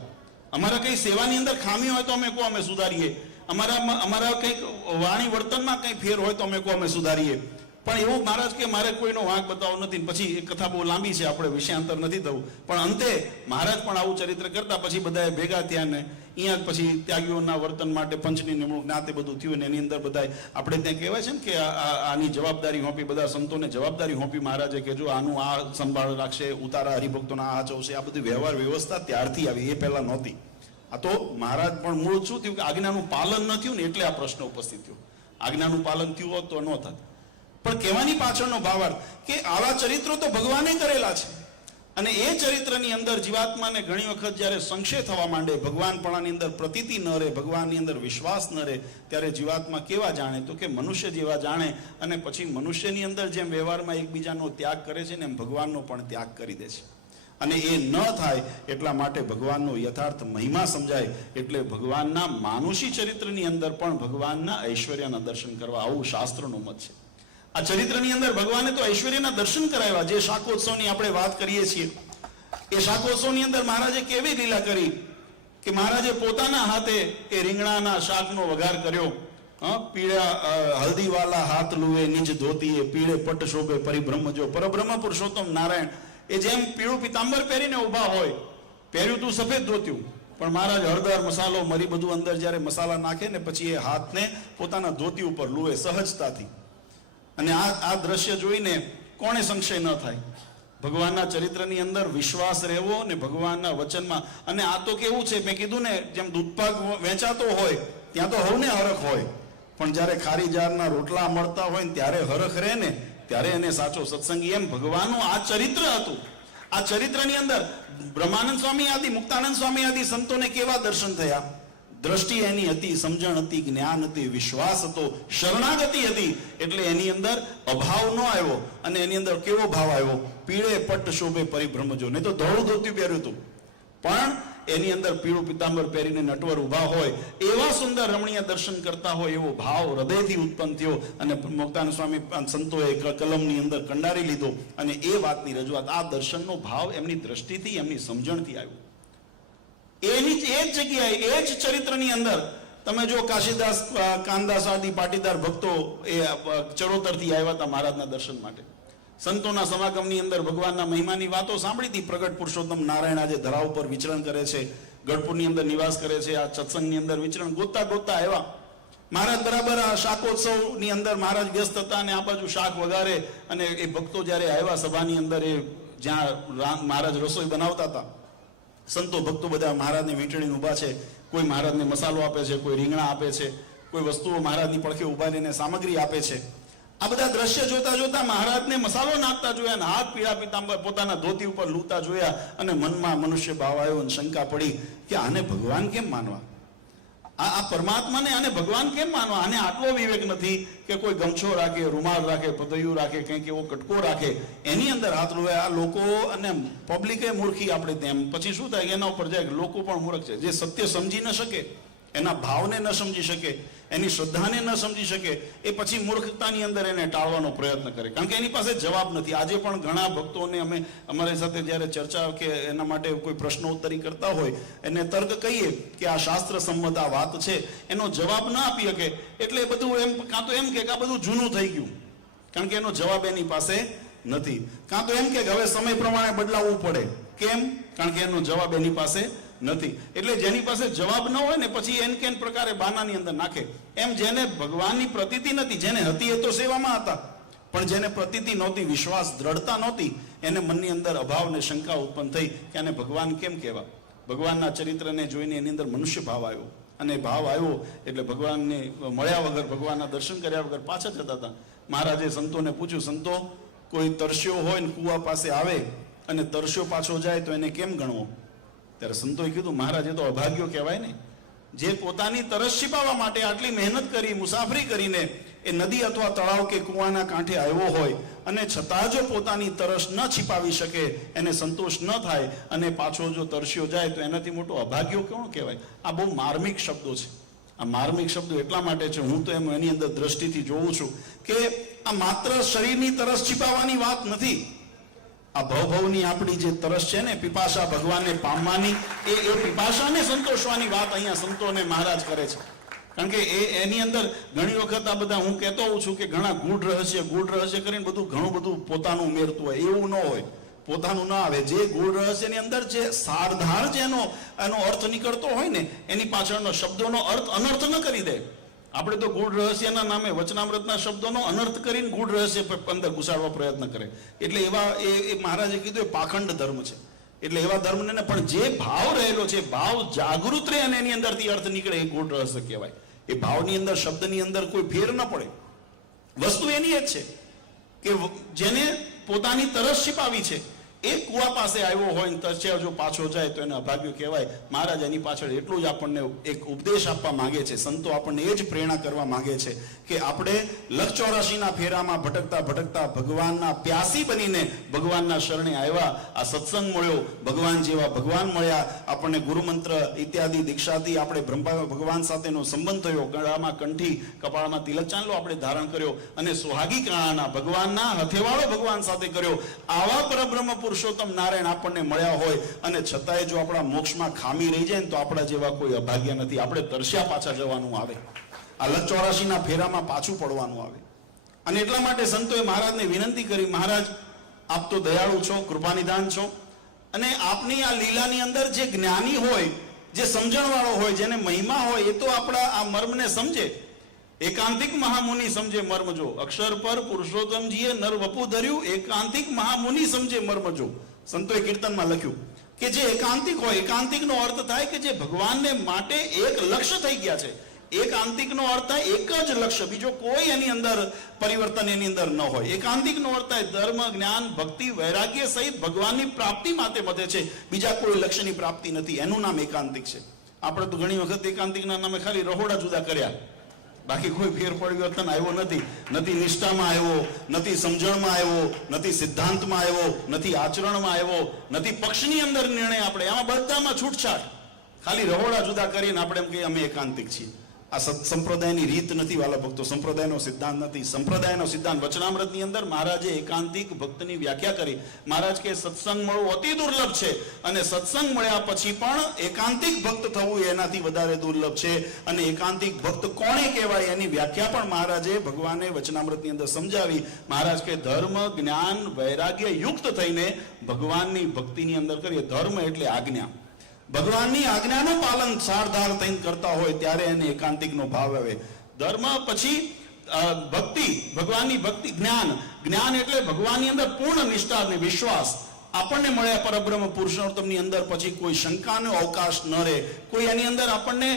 અમારા કંઈ સેવાની અંદર ખામી હોય તો અમે કહો, અમે સુધારીએ. અમારા કંઈક વાણી વર્તનમાં કંઈ ફેર હોય તો અમે કહો, અમે સુધારીએ. પણ એવું મહારાજ કે મારે કોઈનો વાંક બતાવવો નથી. પછી એ કથા બહુ લાંબી છે, આપણે વિષયાંતર નથી થવું, પણ અંતે મહારાજ પણ આવું ચરિત્ર કરતા પછી બધાએ ભેગા થયા ને અહીંયા પછી ત્યાગીઓના વર્તન માટે પંચની નિમણૂક નાતે બધું થયું ને એની અંદર બધા આપણે ત્યાં કહેવાય છે ને કે આની જવાબદારી હોંપી, બધા સંતોને જવાબદારી હોંપી મહારાજે કે જો આનું આ સંભાળ રાખશે, ઉતારા હરિભક્તોના આ હાચવશે. આ બધી વ્યવહાર વ્યવસ્થા ત્યારથી આવી, એ પહેલા નહોતી. આ તો મહારાજ પણ મૂળ શું થયું કે આજ્ઞાનું પાલન ન થયું ને એટલે આ પ્રશ્ન ઉપસ્થિત થયો. આજ્ઞાનું પાલન થયું હોત તો ન થાત. પણ કહેવાની પાછળનો ભાવાર્થ કે આવા ચરિત્રો તો ભગવાને કરેલા છે, અને એ ચરિત્રની અંદર જીવાત્માને ઘણી વખત જ્યારે સંશય થવા માંડે, ભગવાનપણાની અંદર પ્રતીતિ ન રહે, ભગવાનની અંદર વિશ્વાસ ન રહે, ત્યારે જીવાત્મા કેવા જાણે? તો કે મનુષ્ય જેવા જાણે. અને પછી મનુષ્યની અંદર જેમ વ્યવહારમાં એકબીજાનો ત્યાગ કરે છે ને એમ ભગવાનનો પણ ત્યાગ કરી દે છે. અને એ ન થાય એટલા માટે ભગવાનનો યથાર્થ મહિમા સમજાય એટલે ભગવાનના માનુષી ચરિત્રની અંદર પણ ભગવાનના ઐશ્વર્યના દર્શન કરવા, આવું શાસ્ત્રનું મત છે. આ ચરિત્રની અંદર ભગવાને તો ઐશ્વર્યના દર્શન કરાવ્યા. જે શાકોત્સવની આપણે વાત કરીએ છીએ, એ શાકોત્સવની અંદર મહારાજે કેવી લીલા કરી કે મહારાજે પોતાના હાથે એ રીંગણાના શાકનો વઘાર કર્યો. પીળા હલ્દીવાલા હાથ લુએ નિજ ધોતીએ, પીળે પટ શોભે પરિબ્રહ્મ જો. પરબ્રહ્મ પુરુષોત્તમ નારાયણ એ જેમ પીળું પિતાંબર પહેરીને ઊભા હોય, પહેર્યું તું સફેદ ધોત્યું, પણ મહારાજ હળદર મસાલો મરી બધું અંદર જ્યારે મસાલા નાખે ને પછી એ હાથને પોતાના ધોતી ઉપર લુએ સહજતાથી. અને આ દ્રશ્ય જોઈને કોને સંશય ન થાય? ભગવાનના ચરિત્રની અંદર વિશ્વાસ રહેવો ને ભગવાનના વચનમાં. અને આ તો કેવું છે, મેં કીધું ને, જેમ દૂધપાક વેચાતો હોય ત્યાં તો હવને હરખ હોય, પણ જ્યારે ખારી જારના રોટલા મળતા હોય ને ત્યારે હરખ રહે ને, ત્યારે એને સાચો સત્સંગી. એમ ભગવાનનું આ ચરિત્ર હતું. આ ચરિત્રની અંદર બ્રહ્માનંદ સ્વામી આદિ, મુક્તાનંદ સ્વામી આદિ સંતોને કેવા દર્શન થયા? દ્રષ્ટિ એની હતી, સમજણ હતી, જ્ઞાન હતી, વિશ્વાસ હતો, શરણાગતિ હતી. એટલે એની અંદર અભાવ ન આવ્યો. અને એની અંદર કેવો ભાવ આવ્યો? પીળે પટ્ટ શોભે પરિભ્રમજો. નહીં તો ધોળું ધોતિયું પહેર્યું હતું, પણ એની અંદર પીળું પિતાંબર પહેરીને નટવર ઊભા હોય, એવા સુંદર રમણીય દર્શન કરતા હોય એવો ભાવ હૃદયથી ઉત્પન્ન થયો. અને મુક્તાનંદ સ્વામી સંતોએ કલમની અંદર કંડારી લીધો અને એ વાતની રજૂઆત, આ દર્શનનો ભાવ એમની દ્રષ્ટિથી, એમની સમજણથી આવ્યો. એની એ જ જગ્યાએ, એ જ ચરિત્રની અંદર તમે જો કાશીદાસ, કાનદાસ આદિ પાટીદાર ભક્તો એ ચરોતરથી આવ્યા હતા મહારાજના દર્શન માટે. સંતોના સમાગમની અંદર ભગવાનના મહિમાની વાતો સાંભળી હતી. પ્રગટ પુરુષોત્તમ નારાયણ આજે ધરા ઉપર વિચરણ કરે છે, ગઢપુરની અંદર નિવાસ કરે છે. આ સત્સંગની અંદર વિચરણ ગોતતા ગોતતા આવ્યા મહારાજ. બરાબર આ શાકોત્સવની અંદર મહારાજ વ્યસ્ત હતા અને આ બાજુ શાક વગારે. અને એ ભક્તો જ્યારે આવ્યા સભાની અંદર, એ જ્યાં મહારાજ રસોઈ બનાવતા હતા, સંતો ભક્તો બધા મહારાજને વીંટણીને ઊભા છે. કોઈ મહારાજને મસાલો આપે છે, કોઈ રીંગણા આપે છે, કોઈ વસ્તુઓ મહારાજની પડખે ઊભા રહીને સામગ્રી આપે છે. આ બધા દ્રશ્ય જોતા જોતા મહારાજને મસાલો નાખતા જોયા અને હાથ પીળા પિતાંબર પોતાના ધોતી ઉપર લૂતા જોયા અને મનમાં મનુષ્ય ભાવ આવ્યો અને શંકા પડી કે આને ભગવાન કેમ માનવા? આ પરમાત્માને આને ભગવાન કેમ માનવા? આને આટલો વિવેક નથી કે કોઈ ગમછો રાખે, રૂમાલ રાખે, પતૈયું રાખે, કંઈક એવો કટકો રાખે, એની અંદર હાથ લુએ. આ લોકો અને પબ્લિકે મૂર્ખી આપણે તેમ. પછી શું થાય? એના ઉપર જાય લોકો પણ મૂર્ખ છે. જે સત્ય સમજી ન શકે, એના ભાવને ન સમજી શકે, એની શ્રદ્ધાને ન સમજી શકે, એ પછી મૂર્ખતાની અંદર એને ટાળવાનો પ્રયત્ન કરે, કારણ કે એની પાસે જવાબ નથી. આજે પણ ઘણા ભક્તોને અમે અમારી સાથે જ્યારે ચર્ચા કે એના માટે કોઈ પ્રશ્નોત્તરી કરતા હોય, એને તર્ક કહીએ કે આ શાસ્ત્ર સંમત આ વાત છે, એનો જવાબ ના આપી શકે એટલે બધું એમ, કાં તો એમ કે આ બધું જૂનું થઈ ગયું, કારણ કે એનો જવાબ એની પાસે નથી. કાં તો એમ કે હવે સમય પ્રમાણે બદલાવવું પડે. કેમ? કારણ કે એનો જવાબ એની પાસે નથી. એટલે જેની પાસે જવાબ ન હોય ને પછી એન કેન પ્રકારે બાનાની અંદર નાખે. એમ જેને ભગવાનની પ્રતીતિ નથી, જેને હતી એ તો સેવામાં હતા, પણ જેને પ્રતીતિ નહોતી, વિશ્વાસ, દ્રઢતા નહોતી, એને મનની અંદર અભાવ ને શંકા ઉત્પન્ન થઈ કે આને ભગવાન કેમ કહેવા? ભગવાનના ચરિત્રને જોઈને એની અંદર મનુષ્ય ભાવ આવ્યો. અને ભાવ આવ્યો એટલે ભગવાનને મળ્યા વગર, ભગવાનના દર્શન કર્યા વગર પાછા જતા હતા. મહારાજે સંતોને પૂછ્યું, સંતો, કોઈ તરસ્યો હોય ને કૂવા પાસે આવે અને તરસ્યો પાછો જાય તો એને કેમ ગણવો? ત્યારે સંતોએ કીધું, મહારાજ એ તો અભાગ્યો કહેવાય ને, જે પોતાની તરસ छिपाવવા માટે આટલી મહેનત કરી, મુસાફરી કરીને એ નદી અથવા તળાવ કે કૂવાના કાંઠે આવ્યો હોય અને છતાં જો પોતાની તરસ ન छिपाવી શકે, એને સંતોષ ન થાય અને પાછો જો તરસ્યો જાય તો એનાથી મોટો અભાગ્યો કોણ કહેવાય? આ બહુ માર્મિક શબ્દો છે. આ માર્મિક શબ્દો એટલા માટે છે, હું તો એમ એની અંદર દ્રષ્ટિથી જોઉં છું કે આ માત્ર શરીરની તરસ छिपाવવાની વાત નથી. આ ભવભવની આપણી જે તરસ છે ને, પીપાસા ભગવાનને પામવાની, એ પીપાસાને સંતોષવાની વાત અહીંયા સંતોને મહારાજ કરે છે. કારણ કે એની અંદર ઘણી વખત આ બધા હું કહેતો હોઉં છું કે ઘણા ગૂઢ રહસ્ય કરીને બધું ઘણું બધું પોતાનું ઉમેરતું હોય. એવું ન હોય, પોતાનું ના આવે. જે ગૂઢ રહસ્યની અંદર જે સારધાર જે એનો અર્થ નીકળતો હોય ને, એની પાછળનો શબ્દોનો અર્થ અનર્થ ન કરી દે. આપણે તો ગૂઢ રહસ્યના નામે વચનામૃતના શબ્દોનો અનર્થ કરીને ગૂઢ રહસ્ય અંદર ઘુસાડવા પ્રયત્ન કરે. એટલે એવા એ મહારાજે કીધું એ પાખંડ ધર્મ છે. એટલે એવા ધર્મને પણ જે ભાવ રહેલો છે, ભાવ જાગૃત રહે અને એની અંદરથી અર્થ નીકળે, એ ગૂઢ રહસ્ય કહેવાય. એ ભાવની અંદર, શબ્દની અંદર કોઈ ફેર ન પડે. વસ્તુ એની જ છે કે જેને પોતાની તરસ छिपाવી છે, એ કુવા પાસે આવ્યો હોય ને તરસ્યા જો પાછો જાય તો એને અભાગ્યો કહેવાય. મહારાજ એની પાછળ એટલું જ આપણને એક ઉપદેશ આપવા માંગે છે. સંતો આપણને એ જ પ્રેરણા કરવા માંગે છે કે આપણે 184ના ફેરામાં ભટકતા ભટકતા ભગવાનના પ્યાસી બનીને ભગવાનના શરણે આવ્યા. આ સત્સંગ મળ્યો, ભગવાન જેવા ભગવાન મળ્યા, આપણને ગુરુમંત્ર ઇત્યાદિ દીક્ષાથી આપણે ભગવાન સાથેનો સંબંધ થયો. ગળામાં કંઠી, કપાળમાં તિલક ચાંદલો આપણે ધારણ કર્યો અને સુહાગી કાળાના ભગવાનના હથેવાળો ભગવાન સાથે કર્યો. આવા પરબ્રહ્મ પુરુષોત્તમ નારાયણ આપણને મળ્યા હોય અને છતાંય જો આપણા મોક્ષમાં ખામી રહી જાય ને તો આપણા જેવા કોઈ અભાગ્ય નથી. આપણે તરસ્યા પાછા જવાનું આવે, આ 184ના ફેરામાં પાછું પડવાનું આવે. અને એટલા માટે સંતોએ મહારાજને વિનંતી કરી, મહારાજ આપ તો દયાળુ છો, કૃપાનિધાન છો, અને આપની આ લીલાની અંદર જે જ્ઞાની હોય, જે સમજણવાળો હોય, જેને મહિમા હોય, એ તો આપણા આ મર્મને સમજે. એકાંતિક મહામુનિ સમજે મર્મ જો, અક્ષર પર પુરુષોત્તમજીએ નર વપુ ધર્યું, એકાંતિક મહામુનિ સમજે મર્મ જો. સંતોએ કીર્તનમાં લખ્યું કે જે એકાંતિક હોય, એકાંતિકનો અર્થ થાય કે જે ભગવાનને માટે એક લક્ષ્ય થઈ ગયા છે, એકાંતિકનો અર્થ થાય એક જ લક્ષ્ય, બીજો કોઈ એની અંદર પરિવર્તન એની અંદર ન હોય. એકાંતિકનો અર્થ થાય ધર્મ, જ્ઞાન, ભક્તિ, વૈરાગ્ય સહિત ભગવાનની પ્રાપ્તિ માટે વધે છે, બીજા કોઈ લક્ષ્યની પ્રાપ્તિ નથી. એનું નામ એકાંતિક છે. આપણે તો ઘણી વખત એકાંતિકના નામે ખાલી રહોડા જુદા કર્યા, બાકી કોઈ ફેર પરિવર્તન આવ્યો નથી. નથી નિષ્ઠામાં આવ્યો, નથી સમજણમાં આવ્યો, નથી સિદ્ધાંતમાં આવ્યો, નથી આચરણમાં આવ્યો, નથી પક્ષની અંદર નિર્ણય. આપણે આમાં બધામાં છૂટછાટ, ખાલી રહોડા જુદા કરીને આપણે એમ કહીએ અમે એકાંતિક છીએ. આ સંપ્રદાયની રીત નથી વાલા ભક્તો, સંપ્રદાયનો સિદ્ધાંત નથી. સંપ્રદાયનો સિદ્ધાંત વચનામૃતની અંદર મહારાજે એકાંતિક ભક્તની વ્યાખ્યા કરી. મહારાજ કે સત્સંગ મળવો અતિ દુર્લભ છે, અને સત્સંગ મળ્યા પછી પણ એકાંતિક ભક્ત થવું એનાથી વધારે દુર્લભ છે. અને એકાંતિક ભક્ત કોને કહેવાય એની વ્યાખ્યા પણ મહારાજે ભગવાને વચનામૃતની અંદર સમજાવી. મહારાજ કે ધર્મ, જ્ઞાન, વૈરાગ્ય યુક્ત થઈને ભગવાનની ભક્તિની અંદર કરીએ. ધર્મ એટલે આજ્ઞા, ભગવાનની આજ્ઞાનું પાલન સારધાર થઈને કરતા હોય ત્યારે એને એકાંતિકનો ભાવ આવે. ધર્મ પછી ભક્તિ, ભગવાનની ભક્તિ. જ્ઞાન, જ્ઞાન એટલે ભગવાનની અંદર પૂર્ણ નિષ્ઠા અને વિશ્વાસ. આપણને મળ્યા પરબ્રહ્મ પુરુષોત્તમની અંદર પછી કોઈ શંકાનો અવકાશ ન રહે, કોઈ એની અંદર આપણને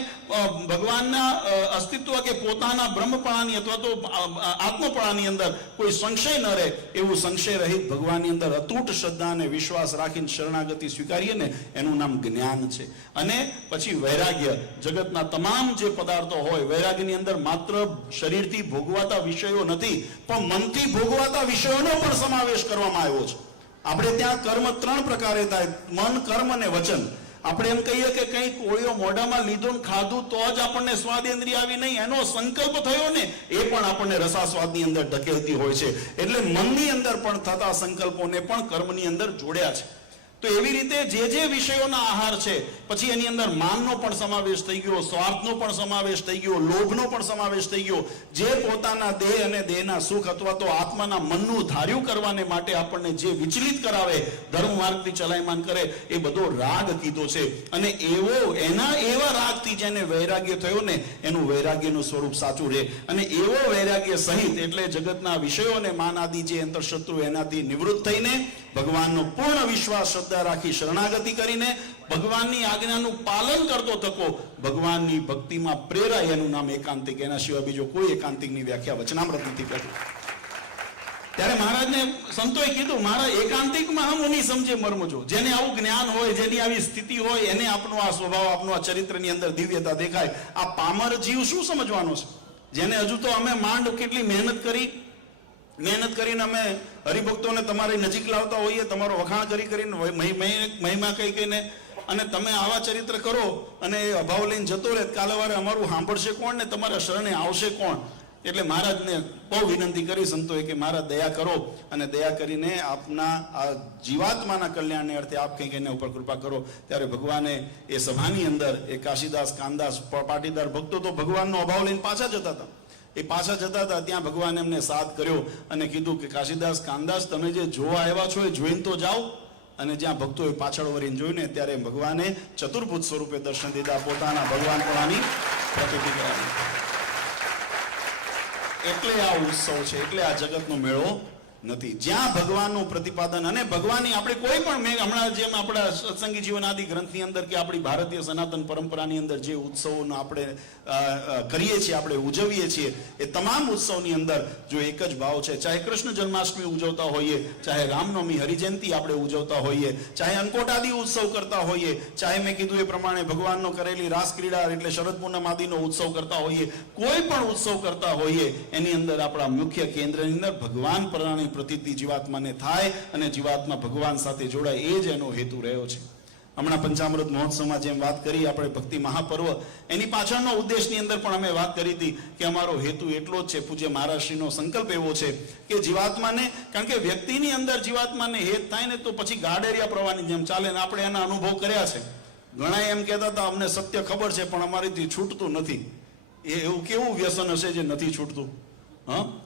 ભગવાનના અસ્તિત્વ કે પોતાના બ્રહ્મપણાની અથવા તો આત્મપણાની અંદર કોઈ સંશય ન રહે, એવું સંશય રહિત ભગવાનની અંદર અતૂટ શ્રદ્ધા અને વિશ્વાસ રાખીને શરણાગતિ સ્વીકારીએ ને એનું નામ જ્ઞાન છે. અને પછી વૈરાગ્ય, જગતના તમામ જે પદાર્થો હોય, વૈરાગ્યની અંદર માત્ર શરીરથી ભોગવાતા વિષયો નથી, પણ મનથી ભોગવાતા વિષયોનો પણ સમાવેશ કરવામાં આવ્યો છે. આપણે ત્યાં કર્મ 3 પ્રકારે થાય, મન, કર્મ અને વચન. આપણે એમ કહીએ કે કંઈ કોળિયો મોઢામાં લીધો ને ખાધું તો જ આપણને સ્વાદેન્દ્રિય આવી, નહીં, એનો સંકલ્પ થયો ને એ પણ આપણને રસાસ્વાદની અંદર ઢકેલતી હોય છે. એટલે મનની અંદર પણ થતા સંકલ્પોને પણ કર્મની અંદર જોડ્યા છે. તો એવી રીતે જે વિષયોના આહાર છે, પછી એની અંદર માનનો પણ સમાવેશ થઈ ગયો, સ્વાર્થનો પણ સમાવેશ થઈ ગયો, લોભનો પણ સમાવેશ થઈ ગયો. જે પોતાના દેહ અને દેહના સુખ અથવા તો આત્માના મનનું ધાર્યું કરવાને માટે આપણને જે વિચલિત કરાવે, ધર્મ માર્ગથી ચલાયમાન કરે, એ બધો રાગ કીધો છે. અને એવા રાગથી જેને વૈરાગ્ય થયો ને એનું વૈરાગ્યનું સ્વરૂપ સાચું રહે. અને એવો વૈરાગ્ય સહિત એટલે જગતના વિષયો અને માન આદિ જે અંતરશત્રુ એનાથી નિવૃત્ત થઈને ભગવાનનો પૂર્ણ વિશ્વાસ, શ્રદ્ધા રાખી શરણાગતિ કરીને ભગવાનની આજ્ઞાનું પાલન કરતો થકો ભગવાનની ભક્તિમાં પ્રેરાય, એનું નામ એકાંતિક. એના સિવાય બીજો કોઈ એકાંતિકની વ્યાખ્યા વચનામૃત નથી કરી. ત્યારે મહારાજને સંતોએ કીધું, મારા એકાંતિકમાં હમ નહીં સમજે મર્મજો. જેને આવું જ્ઞાન હોય, જેની આવી સ્થિતિ હોય, એને આપણો આ સ્વભાવ, આપણો આ ચરિત્રની અંદર દિવ્યતા દેખાય. આ પામર જીવ શું સમજવાનો છે? જેને હજુ તો અમે માંડ કેટલી મહેનત કરીને અમે હરિભક્તોને તમારી નજીક લાવતા હોઈએ, તમારો વખાણ કરીને મહિમા કહી કહીને, અને તમે આવા ચરિત્ર કરો અને એ અભાવ લઈને જતો રહે, કાલે વારે અમારું સાંભળશે કોણ ને તમારા શરણે આવશે કોણ? એટલે મહારાજને બહુ વિનંતી કરી સંતોએ કે મહારાજ દયા કરો, અને દયા કરીને આપના આ જીવાત્માના કલ્યાણને અર્થે આપ કંઈક એના ઉપર કૃપા કરો. ત્યારે ભગવાને એ સભાની અંદર એ કાશીદાસ, કાનદાસ, પાટીદાર ભક્તો તો ભગવાનનો અભાવ લઈને પાછા જતા હતા. એ પાછા જતા હતા ત્યાં ભગવાને એમને સાથ કર્યો અને કીધું કે કાશીદાસ, કાનદાસ, તમે જે જોવા આવ્યા છો એ જોઈને તો જાઓ. અને જ્યાં ભક્તોએ પાછળ વળીને જોઈને ત્યારે ભગવાને ચતુર્ભુજ સ્વરૂપે દર્શન દીધા, પોતાના ભગવાનપણાની પ્રકૃતિ કરાવી. એટલે આ ઉત્સવ છે, એટલે આ જગતનો મેળો નથી. જ્યાં ભગવાનનું પ્રતિપાદન અને ભગવાનની આપણે કોઈ પણ, મેં હમણાં જેમ આપણા સત્સંગી જીવન આદિ ગ્રંથની અંદર કે આપણી ભારતીય સનાતન પરંપરાની અંદર જે ઉત્સવોનો આપણે કરીએ છીએ, આપણે ઉજવીએ છીએ, એ તમામ ઉત્સવની અંદર જો એક જ ભાવ છે. ચાહે કૃષ્ણ જન્માષ્ટમી ઉજવતા હોઈએ, ચાહે રામનવમી, હરિજયંતિ આપણે ઉજવતા હોઈએ, ચાહે અંકોટ આદિ ઉત્સવ કરતા હોઈએ, ચાહે મેં કીધું એ પ્રમાણે ભગવાનનો કરેલી રાસ ક્રીડા એટલે શરદ પૂનમ આદિનો ઉત્સવ કરતા હોઈએ, કોઈ પણ ઉત્સવ કરતા હોઈએ, એની અંદર આપણા મુખ્ય કેન્દ્રની અંદર ભગવાન પરની પ્રતીતિ જીવાત્માને થાય અને જીવાત્મા ભગવાન સાથે જોડાય, એ જ એનો હેતુ રહ્યો છે. હમણાં પંચામૃત મહોત્સવમાં જેમ વાત કરી આપણે ભક્તિ મહાપર્વ, એની પાછળનો ઉદ્દેશની અંદર પણ અમે વાત કરી હતી કે અમારો હેતુ એટલો જ છે. પૂજ્ય મહારાજશ્રીનો સંકલ્પ એવો છે કે જીવાત્માને, કારણ કે વ્યક્તિની અંદર જીવાત્માને હેત થાય ને તો પછી ગાડેરિયા પ્રવાહની જેમ ચાલે ને. આપણે એના અનુભવ કર્યા છે. ઘણા એમ કહેતા હતા અમને સત્ય ખબર છે પણ અમારીથી છૂટતું નથી. એ એવું કેવું વ્યસન હશે જે નથી છૂટતું?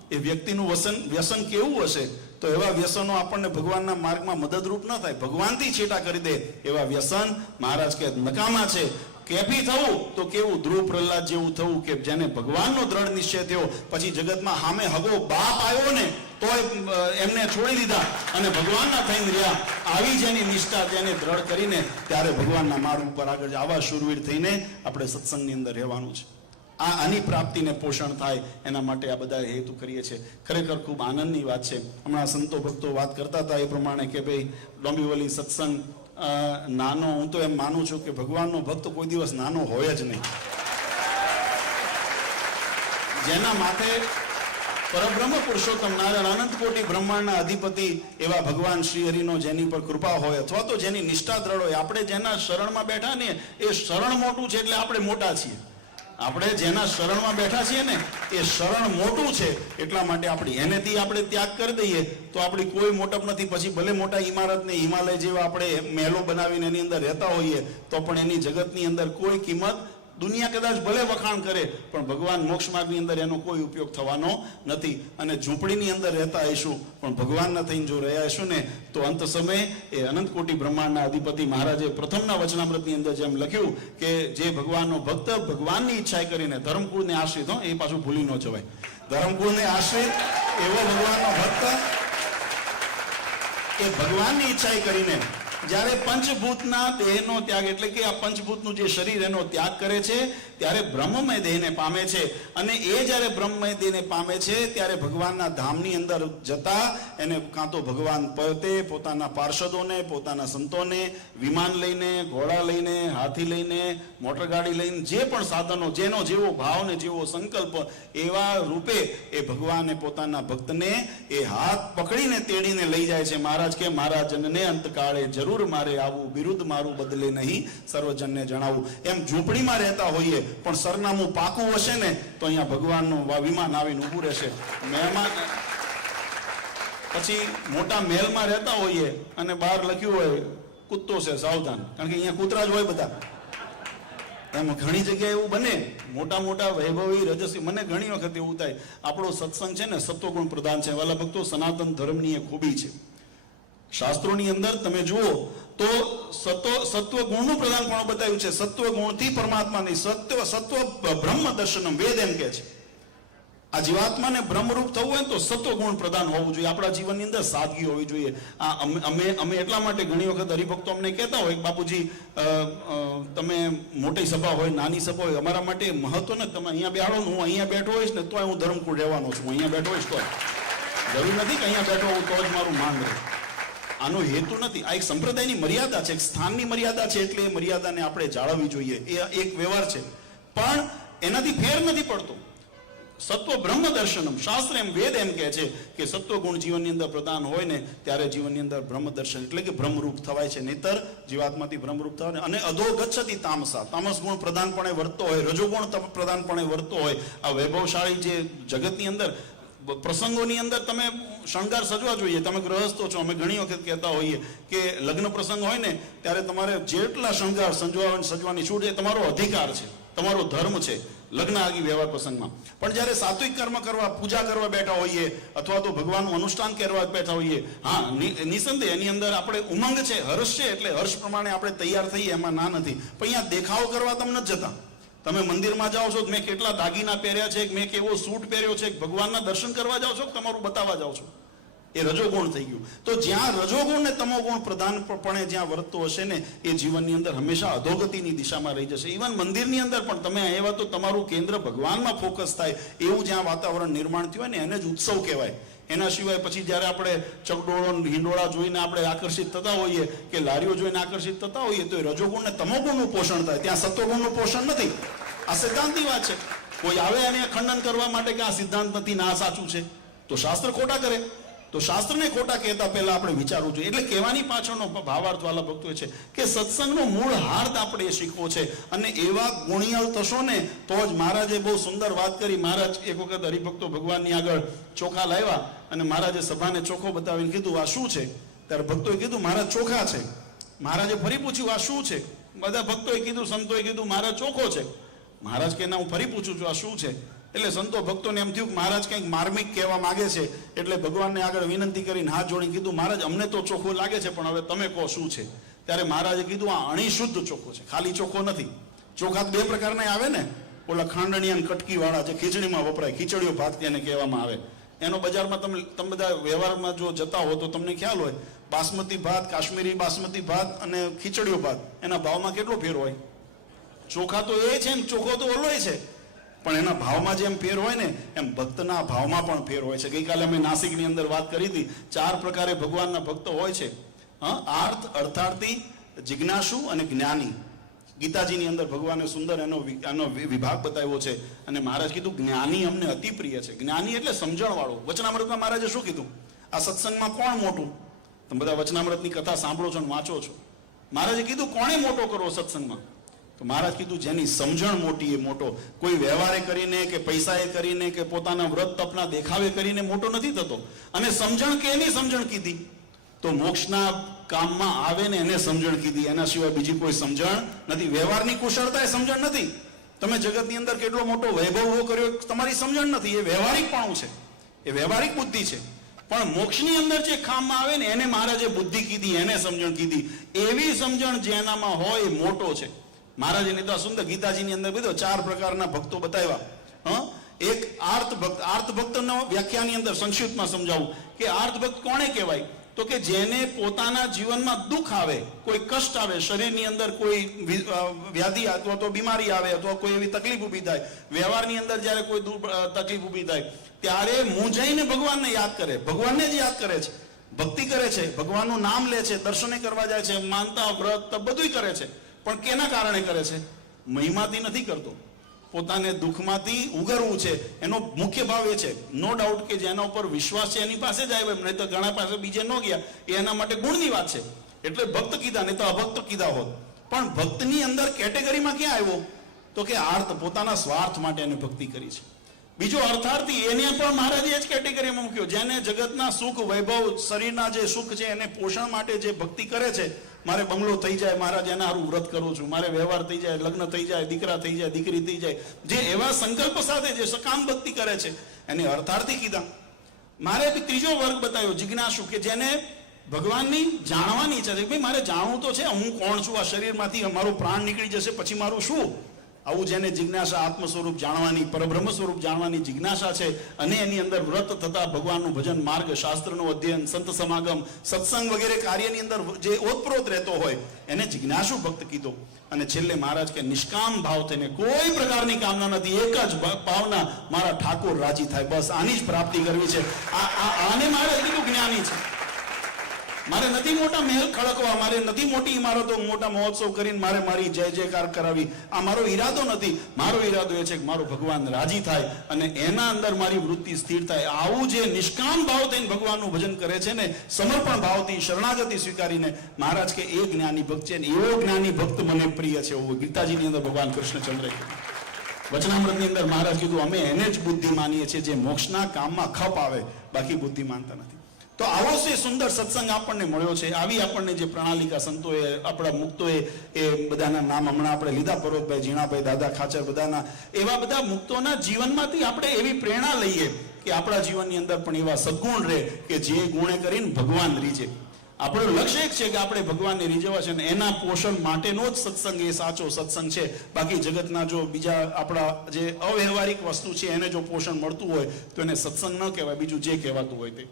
એ વ્યક્તિનું વ્યસન કેવું હશે? તો એવા વ્યસનો આપણને ભગવાનના માર્ગમાં મદદરૂપ ન થાય, ભગવાનથી છેટા કરી દે એવા વ્યસન મહારાજ કે નકામા છે. કેફી થવું તો કેવું? ધ્રુવ પ્રહલાદ જેવું થવું કે જેને ભગવાનનો દ્રઢ નિશ્ચય થયો, પછી જગતમાં સામે હગો બાપ આવ્યો ને તો એમને છોડી દીધા અને ભગવાનના થઈને રહ્યા. આવી જેની નિષ્ઠા તેને દ્રઢ કરીને ત્યારે ભગવાનના માર્ગ ઉપર આગળ આવા શૂરવીર થઈને આપણે સત્સંગની અંદર રહેવાનું છે. આની પ્રાપ્તિને પોષણ થાય એના માટે આ બધા હેતુ કરીએ છીએ. ખરેખર ખૂબ આનંદની વાત છે. હમણાં સંતો ભક્તો વાત કરતા હતા એ પ્રમાણે કે ભાઈ ડોંબીવલી સત્સંગ નાનો, હું તો એમ માનું છું કે ભગવાનનો ભક્ત કોઈ દિવસ નાનો હોય જ નહીં. જેના માથે પરબ્રહ્મ પુરુષોત્તમ નારાયણ અનંત કોટી બ્રહ્માંડના અધિપતિ એવા ભગવાન શ્રી હરિનો જેની પર કૃપા હોય અથવા તો જેની નિષ્ઠા દ્રઢ હોય, આપણે જેના શરણમાં બેઠા ને એ શરણ મોટું છે એટલે આપણે મોટા છીએ. આપણે જેના શરણમાં બેઠા છીએ ને એ શરણ મોટું છે એટલા માટે આપણી એનેથી આપણે ત્યાગ કરી દઈએ તો આપણી કોઈ મોટપ નથી. પછી ભલે મોટા ઇમારત ને હિમાલય જેવા આપણે મહેલો બનાવીને એની અંદર રહેતા હોઈએ તો પણ એની જગતની અંદર કોઈ કિંમત, દુનિયા કદાચ ભલે વખાણ કરે પણ ભગવાન મોક્ષ માર્ગની અંદર એનો કોઈ ઉપયોગ થવાનો નથી. અને ઝૂંપડીની અંદર રહેતા હશું પણ ભગવાનના થઈને જો રહ્યા હશું ને તો અંત સમયે એ અનંત કોટી બ્રહ્માંડના અધિપતિ મહારાજે પ્રથમના વચનામૃતની અંદર જેમ લખ્યું કે જે ભગવાનનો ભક્ત ભગવાનની ઈચ્છા કરીને ધર્મકુળને આશ્રિત, એ પાછું ભૂલી ન જવાય, ધર્મકુળને આશ્રિત એવો ભગવાનનો ભક્ત એ ભગવાનની ઈચ્છા કરીને જ્યારે પંચભૂતના દેહનો ત્યાગ એટલે કે આ પંચભૂતનું જે શરીર એનો ત્યાગ કરે છે ત્યારે બ્રહ્મમય દેહને પામે છે. અને એ જ્યારે બ્રહ્મમય દેહને પામે છે ત્યારે ભગવાનના ધામની અંદર જતા એને કાં તો ભગવાન પોતે પોતાના પાર્ષદોને, પોતાના સંતોને વિમાન લઈને, ઘોડા લઈને, હાથી લઈને, મોટરગાડી લઈને, જે પણ સાધનો, જેનો જેવો ભાવ ને જેવો સંકલ્પ એવા રૂપે એ ભગવાને પોતાના ભક્તને એ હાથ પકડીને તેડીને લઈ જાય છે. મહારાજ કે મારા જનને અંતકાળે જરૂર મારે આવું, બિરુદ મારું બદલે નહીં સર્વજનને જણાવું. એમ ઝૂંપડીમાં રહેતા હોઈએ પણ સરનામું પાકું હશે ને તો અહીંયા ભગવાનનું વિમાન આવીને ઊભું રહેશે. મહેમાન પછી મોટા મહેલમાં રહેતા હોઈએ અને બહાર લખ્યું હોય કૂતરો છે સાવધાન, કારણ કે અહીંયા કૂતરા જ હોય બધા. એમ ઘણી જગ્યાએ એવું બને, મોટા મોટા વૈભવી રજસી, મને ઘણી વખત એવું થાય આપણો સત્સંગ છે ને સત્વગુણ પ્રધાન છે. વાલા ભક્તો, સનાતન ધર્મની એ ખૂબી છે. શાસ્ત્રોની અંદર તમે જુઓ તો સત્વ ગુણનું પ્રધાન પણ બતાવ્યું છે. સત્વ ગુણથી પરમાત્માની સત્વ બ્રહ્મ દર્શનમ વેદ એમ કે છે. આ જીવાત્માને બ્રહ્મરૂપ થવું હોય તો સત્વ ગુણ પ્રધાન હોવું જોઈએ. આપણા જીવનની અંદર સાદગી હોવી જોઈએ. અમે એટલા માટે ઘણી વખત હરિભક્તો અમને કહેતા હોય બાપુજી તમે મોટી સભા હોય, નાની સભા હોય, અમારા માટે મહત્વ ને તમે અહીંયા બેઠો, હું અહીંયા બેઠો હોઈશ ને તોય હું ધર્મકુળ રહેવાનો છું, હું અહીંયા બેઠો હોઈશ તો જરૂર નથી કે અહીંયા બેઠો હું તો જ મારું માન રહે. આનો હેતુ નથી. આ એક સંપ્રદાયની મર્યાદા છે, એક સ્થાનની મર્યાદા છે, એટલે એ મર્યાદાને આપણે જાળવવી જોઈએ. એ એક વ્યવહાર છે પણ એનાથી ફેર નથી પડતો. સત્વ બ્રહ્મ દર્શનમ, શાસ્ત્ર એમ વેદ એમ કહે છે કે સત્વ ગુણ જીવનની અંદર પ્રધાન હોય ને ત્યારે જીવનની અંદર બ્રહ્મ દર્શન એટલે કે બ્રહ્મરૂપ થવાય છે. નહીતર જીવાત્માથી બ્રહ્મરૂપ થવાય. અને અધો ગચ્છતિ તામસા, તામસ ગુણ પ્રધાનપણે વર્તતો હોય, રજોગુણ પ્રધાનપણે વર્તતો હોય. આ વૈભવશાળી જે જગતની અંદર પ્રસંગોની અંદર તમે શણગાર સજવા જોઈએ. તમે ગ્રહસ્થો છો, અમે ઘણી વખત કહેતા હોઈએ કે લગ્ન પ્રસંગ હોય ને ત્યારે તમારે જેટલા શણગાર સજવાની છૂટ એ તમારો અધિકાર છે, તમારો ધર્મ છે લગ્ન આગી વ્યવહાર પ્રસંગમાં. પણ જ્યારે સાત્વિક કર્મ કરવા, પૂજા કરવા બેઠા હોઈએ અથવા તો ભગવાનનું અનુષ્ઠાન કરવા બેઠા હોઈએ, હા નિસંદેહ એની અંદર આપણે ઉમંગ છે, હર્ષ છે, એટલે હર્ષ પ્રમાણે આપણે તૈયાર થઈએ, એમાં ના નથી. પણ અહીંયા દેખાવ કરવા તમે નથી જતા. તમે મંદિરમાં જાઓ છો, મેં કેટલા દાગીના પહેર્યા છે, મેં કેવો સૂટ પહેર્યો છે, ભગવાનના દર્શન કરવા જાઓ છો, તમારું બતાવવા જાઓ છો, એ રજોગુણ થઈ ગયું. તો જ્યાં રજોગુણ ને તમોગુણ પ્રધાનપણે જ્યાં વર્તતો હશે ને એ જીવનની અંદર હંમેશા અધોગતિની દિશામાં રહી જશે. ઇવન મંદિરની અંદર પણ તમે આવ્યા તો તમારું કેન્દ્ર ભગવાનમાં ફોકસ થાય એવું જ્યાં વાતાવરણ નિર્માણ થયું હોય ને એને જ ઉત્સવ કહેવાય. એના સિવાય પછી જ્યારે આપણે ચકડોળો, હિંડોળા જોઈને આપણે આકર્ષિત થતા હોઈએ કે લારીઓ જોઈને આકર્ષિત થતા હોઈએ તો એ રજોગુણ ને તમોગુણનું પોષણ થાય, ત્યાં સત્વગુણનું પોષણ નથી. આ સિદ્ધાંતની વાત છે. કોઈ આવે અને ખંડન કરવા માટે કે આ સિદ્ધાંત નથી, ના સાચું છે, તો શાસ્ત્ર ખોટા કરે. તો શાસ્ત્રને ખોટા કહેતા પહેલા આપણે વિચારવું જોઈએ. એટલે કહેવાની પાછળનો ભાવાર્થ વાળા ભક્તો છે કે સત્સંગનો મૂળ હાર્દ આપણે એ શીખવો છે. અને એવા ગુણિયલ થશો ને તો જ. મહારાજે બહુ સુંદર વાત કરી. મહારાજ એક વખત હરિભક્તો ભગવાનની આગળ ચોખા લાવ્યા અને મહારાજે સભાને ચોખ્ખો બતાવીને કીધું આ શું છે? ત્યારે ભક્તોએ કીધું મહારાજ ચોખા છે. મહારાજે ફરી પૂછ્યું આ શું છે? બધા ભક્તોએ કીધું, સંતોએ કીધું મહારાજ ચોખ્ખો છે. મહારાજ કે ના, હું ફરી પૂછું છું આ શું છે? એટલે સંતો ભક્તોને એમ થયું કે મહારાજ કંઈક માર્મિક કહેવા માંગે છે. એટલે ભગવાનને આગળ વિનંતી કરીને હાથ જોડીને કીધું મહારાજ અમને તો ચોખ્ખું લાગે છે પણ હવે તમે કહો શું છે? ત્યારે મહારાજે કીધું આ અણિશુદ્ધ ચોખ્ખો છે, ખાલી ચોખ્ખો નથી. ચોખા બે પ્રકારના આવે ને, ઓલા ખાંડણી અને કટકી વાળા જે ખીચડીમાં વપરાય, ખીચડીઓ ભાત તેને કહેવામાં આવે. એનો બજારમાં તમે બધા વ્યવહારમાં જો જતા હો તો તમને ખ્યાલ હોય બાસમતી ભાત, કાશ્મીરી બાસમતી ભાત અને ખીચડીઓ ભાત, એના ભાવમાં કેટલો ફેર હોય? ચોખા તો એ છે ને ચોખ્ખો તો ઓલોય છે. પણ એના ભાવમાં જેમ ફેર હોય ને એમ ભક્તના ભાવમાં પણ ફેર હોય છે. ગઈકાલે અમે નાસિકની અંદર વાત કરી હતી, 4 પ્રકારે ભગવાનના ભક્તો હોય છે. આર્થ, અર્થાર્થી, જિજ્ઞાસુ અને જ્ઞાની. ગીતાજીની અંદર ભગવાને સુંદર એનો વિભાગ બતાવ્યો છે. અને મહારાજ કીધું જ્ઞાની અમને અતિ પ્રિય છે. જ્ઞાની એટલે સમજણ વાળો. વચનામૃતમાં મહારાજે શું કીધું? આ સત્સંગમાં કોણ મોટું? તમે બધા વચનામૃતની કથા સાંભળો છો અને વાંચો છો. મહારાજે કીધું કોણે મોટો કરવો સત્સંગમાં? તો મહારાજ કીધું જેની સમજણ મોટી એ મોટો. કોઈ વ્યવહારે કરીને કે પૈસાએ કરીને કે પોતાના વ્રત તપના દેખાવે કરીને મોટો નથી થતો. અને સમજણ કે એની સમજણ કીધી તો મોક્ષના કામમાં આવે ને એને સમજણ કીધી, એના સિવાય બીજી કોઈ સમજણ નથી. વ્યવહારની કુશળતા એ સમજણ નથી. તમે જગતની અંદર કેટલો મોટો વૈભવ ઉભો કર્યો તમારી સમજણ નથી, એ વ્યવહારિકપણું છે, એ વ્યવહારિક બુદ્ધિ છે. પણ મોક્ષની અંદર જે કામમાં આવે ને એને મહારાજે બુદ્ધિ કીધી, એને સમજણ કીધી. એવી સમજણ જેનામાં હોય એ મોટો છે. મહારાજે તો સુંદર ગીતાજીની અંદર બધો 4 પ્રકારના ભક્તો બતાવ્યા. એક આર્ત ભક્ત. આર્ત ભક્તનો વ્યાખ્યાની અંદર સંક્ષિપ્તમાં સમજાવું કે આર્ત ભક્ત કોણે કહેવાય? તો કે જેને પોતાના જીવનમાં દુઃખ આવે, કોઈ કષ્ટ આવે, શરીરની અંદર કોઈ વ્યાધિ અથવા તો બીમારી આવે અથવા કોઈ એવી તકલીફ ઊભી થાય, વ્યવહારની અંદર જ્યારે કોઈ તકલીફ ઊભી થાય ત્યારે મૂંઝાઈને ભગવાનને યાદ કરે, ભગવાનને જ યાદ કરે છે, ભક્તિ કરે છે, ભગવાનનું નામ લે છે, દર્શને કરવા જાય છે, માનતા વ્રત બધુંય કરે છે. પણ કેના કારણે કરે છે? મહિમાથી નથી કરતો. પોતાને દુઃખમાંથી ઉગરવું છે એનો મુખ્ય ભાવ એ છે. નો ડાઉટ કે જેના ઉપર વિશ્વાસ છે એની પાસે જ આવ્યો, નહીં તો ઘણા પાસે બીજે ન ગયા. એ એના માટે ગુણની વાત છે, એટલે ભક્ત કીધા, નહીં તો અભક્ત કીધા હોત. પણ ભક્તની અંદર કેટેગરીમાં ક્યાં આવ્યો? તો કે આર્ત, પોતાના સ્વાર્થ માટે એને ભક્તિ કરી છે. બીજો અર્થાર્થી, એને પણ મહારાજે એ જ કેટેગરીમાં મૂક્યો. જેને જગતના સુખ વૈભવ, શરીરના જે સુખ છે એને પોષણ માટે જે ભક્તિ કરે છે. મારે બંગલો થઈ જાય, મહારાજ એના હારું વ્રત કરું છું, મારે વ્યવહાર થઈ જાય, લગ્ન થઈ જાય, દીકરા થઈ જાય, દીકરી થઈ જાય, જે એવા સંકલ્પ સાથે જે સકામ ભક્તિ કરે છે એને અર્થાર્થી કીધા. મારે ત્રીજો વર્ગ બતાવ્યો, જિજ્ઞાસુ, કે જેને ભગવાનની જાણવાની ઈચ્છા છે. ભાઈ મારે જાણવું તો છે હું કોણ છું, આ શરીરમાંથી મારો પ્રાણ નીકળી જશે પછી મારું શું? આવું જેને જિજ્ઞાસા, આત્મ સ્વરૂપ જાણવાની, પરબ્રહ્મ સ્વરૂપ જાણવાની જિજ્ઞાસા છે અને એની અંદર વ્રત થતા ભગવાનનું ભજન, માર્ગ, શાસ્ત્રનું અધ્યયન, સંત સમાગમ, સત્સંગ વગેરે કાર્યની અંદર જે ઓતપ્રોત રહેતો હોય એને જિજ્ઞાસુ ભક્ત કીધો. અને છેલ્લે મહારાજ કે નિષ્કામ ભાવ થઈને, કોઈ પ્રકારની કામના નથી, એક જ ભાવના, મારા ઠાકોર રાજી થાય, બસ આની જ પ્રાપ્તિ કરવી છે. આને મહારાજ કીધું જ્ઞાની છે. મારે નથી મોટા મહેલ ખડકવા, મારે નથી મોટી ઇમારતો, મોટા મહોત્સવ કરીને મારે મારી જય જયકાર કરાવી. આ મારો ઈરાદો નથી. મારો ઈરાદો એ છે કે મારો ભગવાન રાજી થાય અને એના અંદર મારી વૃત્તિ સ્થિર થાય. આવું જે નિષ્કામ ભાવ થઈને ભગવાનનું ભજન કરે છે ને, સમર્પણ ભાવથી, શરણાગતિ સ્વીકારીને, મહારાજ કે એ જ્ઞાની ભક્ત છે. એવો જ્ઞાની ભક્ત મને પ્રિય છે. એવું ગીતાજીની અંદર ભગવાન કૃષ્ણચંદ્રે કીધું. વચનામૃતની અંદર મહારાજ કીધું અમે એને જ બુદ્ધિ માનીએ છીએ જે મોક્ષના કામમાં ખપ આવે, બાકી બુદ્ધિ માનતા નથી. તો આવો જે સુંદર સત્સંગ આપણને મળ્યો છે, આવી આપણને જે પ્રણાલિકા સંતોએ, આપણા મુક્તોએ, એ બધાના નામ હમણાં આપણે લીધા, પર્વતભાઈ, ઝીણાભાઈ, દાદા ખાચર, બધાના એવા બધા મુક્તોના જીવનમાંથી આપણે એવી પ્રેરણા લઈએ કે આપણા જીવનની અંદર પણ એવા સદગુણ રહે કે જે ગુણે કરીને ભગવાન રીઝે. આપણું લક્ષ્ય એક છે કે આપણે ભગવાનને રીઝવવા છે અને એના પોષણ માટેનો જ સત્સંગ એ સાચો સત્સંગ છે. બાકી જગતના જો બીજા આપણા જે અવ્યવહારિક વસ્તુ છે એને જો પોષણ મળતું હોય તો એને સત્સંગ ન કહેવાય, બીજું જે કહેવાતું હોય તે.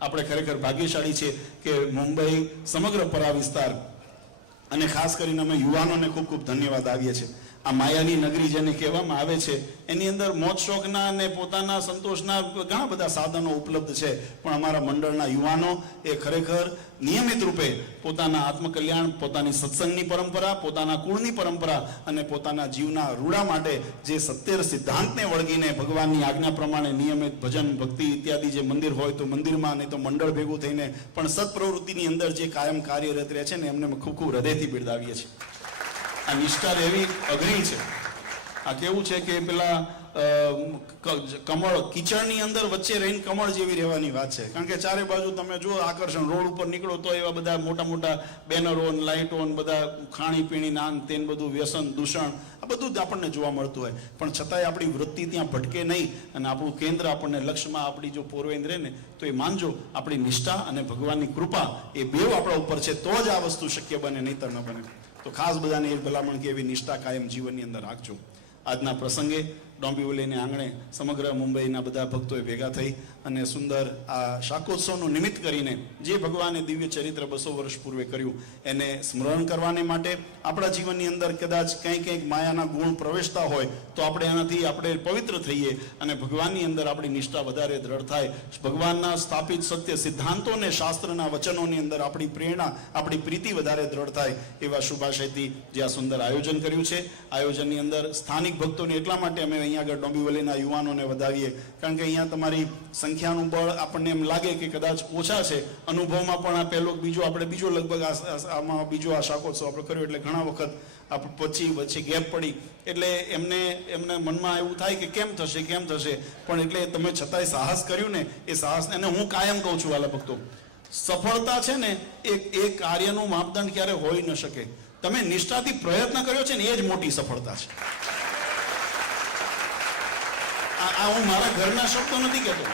આપણે ખરેખર ભાગ્યશાળી છે કે મુંબઈ, સમગ્ર પરા વિસ્તાર અને ખાસ કરીને અમે યુવાનોને ખૂબ ખૂબ ધન્યવાદ આપીએ છીએ. આ માયાની નગરી જેને કહેવામાં આવે છે એની અંદર મોજ શોખના અને પોતાના સંતોષના ઘણા બધા સાધનો ઉપલબ્ધ છે, પણ અમારા મંડળના યુવાનો એ ખરેખર નિયમિત રૂપે પોતાના આત્મકલ્યાણ, પોતાની સત્સંગની પરંપરા, પોતાના કુળની પરંપરા અને પોતાના જીવના રૂડા માટે જે 70 સિદ્ધાંતને વળગીને ભગવાનની આજ્ઞા પ્રમાણે નિયમિત ભજન, ભક્તિ ઇત્યાદિ જે મંદિર હોય તો મંદિરમાં, નહીં તો મંડળ ભેગું થઈને પણ સત્પ્રવૃત્તિની અંદર જે કાયમ કાર્યરત રહે છે ને એમને ખૂબ ખૂબ હૃદયથી બિરદાવીએ છીએ. આ નિષ્ઠા રહેવી અઘરી છે. આ કેવું છે કે પેલા કમળ, કીચડની અંદર વચ્ચે રહીને કમળ જેવી રહેવાની વાત છે. કારણ કે ચારે બાજુ તમે જુઓ આકર્ષણ, રોડ ઉપર નીકળો તો એવા બધા મોટા મોટા બેનરો, લાઇટો, બધા ખાણીપીણી, નાન તેન બધું વ્યસન, દૂષણ, આ બધું જ આપણને જોવા મળતું હોય. પણ છતાંય આપણી વૃત્તિ ત્યાં ભટકે નહીં અને આપણું કેન્દ્ર આપણને લક્ષ્યમાં આપણી જો પોરવેંદ રહે ને તો એ માનજો આપણી નિષ્ઠા અને ભગવાનની કૃપા એ બેવ આપણા ઉપર છે તો જ આ વસ્તુ શક્ય બને, નહીંતર ન બને. તો ખાસ બધાને એ ભલામણ કે એવી નિષ્ઠા કાયમ જીવનની અંદર રાખજો. આજના પ્રસંગે ડોંબિવલીને આંગણે સમગ્ર મુંબઈના બધા ભક્તોએ ભેગા થઈ અને સુંદર આ શાકોત્સવનું નિમિત્ત કરીને જે ભગવાને દિવ્ય ચરિત્ર 200 વર્ષ પૂર્વે કર્યું એને સ્મરણ કરવાને માટે આપણા જીવનની અંદર કદાચ કંઈક માયાના ગુણ પ્રવેશતા હોય તો આપણે પવિત્ર થઈએ અને ભગવાનની અંદર આપણી નિષ્ઠા વધારે દ્રઢ થાય. ભગવાનના સ્થાપિત સત્ય સિદ્ધાંતોને શાસ્ત્રના વચનોની અંદર આપણી પ્રેરણા, આપણી પ્રીતિ વધારે દ્રઢ થાય એવા શુભાશયથી જે આ સુંદર આયોજન કર્યું છે. આયોજનની અંદર સ્થાનિક ભક્તોને એટલા માટે અમે અહીંયા આગળ ડોંબિવલીના યુવાનોને વધાવીએ કારણ કે અહીંયા તમારી સંખ્યાનું બળ આપણને એમ લાગે કે કદાચ ઓછા છે. અનુભવમાં પણ આ પહેલો બીજો લગભગ આમાં બીજો આ શાકોત્સવ આપણે કર્યો એટલે ઘણા વખત વચ્ચે ગેપ પડી એટલે એમને મનમાં એવું થાય કે કેમ થશે પણ એટલે તમે છતાંય સાહસ કર્યું ને એ સાહસ એને હું કાયમ કહું છું વાલા ભક્તો, સફળતા છે ને એ કાર્યનું માપદંડ ક્યારે હોઈ ન શકે. તમે નિષ્ઠાથી પ્રયત્ન કર્યો છે ને એ જ મોટી સફળતા છે. આ હું મારા ઘરના શબ્દો નથી કહેતો.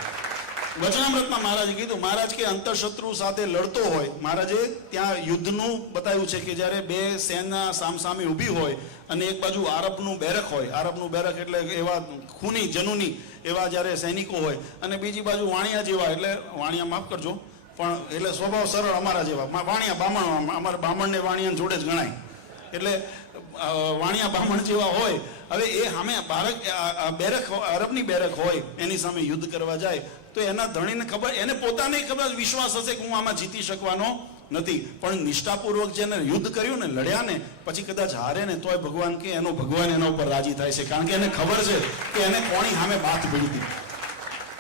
વચનામૃતમાં મહારાજે કીધું, મહારાજ કે અંતરશત્રુ સાથે લડતો હોય, મહારાજે ત્યાં યુદ્ધનું બતાવ્યું છે કે જ્યારે બે સેના સામસામે ઊભી હોય અને એક બાજુ આરબનું બેરક હોય, આરબનું બેરક એટલે એવા ખૂની જનુની એવા જ્યારે સૈનિકો હોય અને બીજી બાજુ વાણિયા જેવા, એટલે વાણિયા માફ કરજો પણ એટલે સ્વભાવ સરળ અમારા જેવા વાણિયા બામણ, અમારા બામણને વાણિયા જોડે જ ગણાય એટલે વાણિયા બામણ જેવા હોય. હવે એ સામે બેરક અરબની બેરક હોય એની સામે યુદ્ધ કરવા જાય તો એના ધણીને ખબર, એને પોતાને ખબર વિશ્વાસ હશે કે હું આમાં જીતી શકવાનો નથી, પણ નિષ્ઠાપૂર્વક જેને યુદ્ધ કર્યું ને, લડ્યા ને, પછી કદાચ હારે ને તોય ભગવાન એના ઉપર રાજી થાય છે કારણ કે એને ખબર છે કે એને કોની સામે બાથ ભીડી હતી.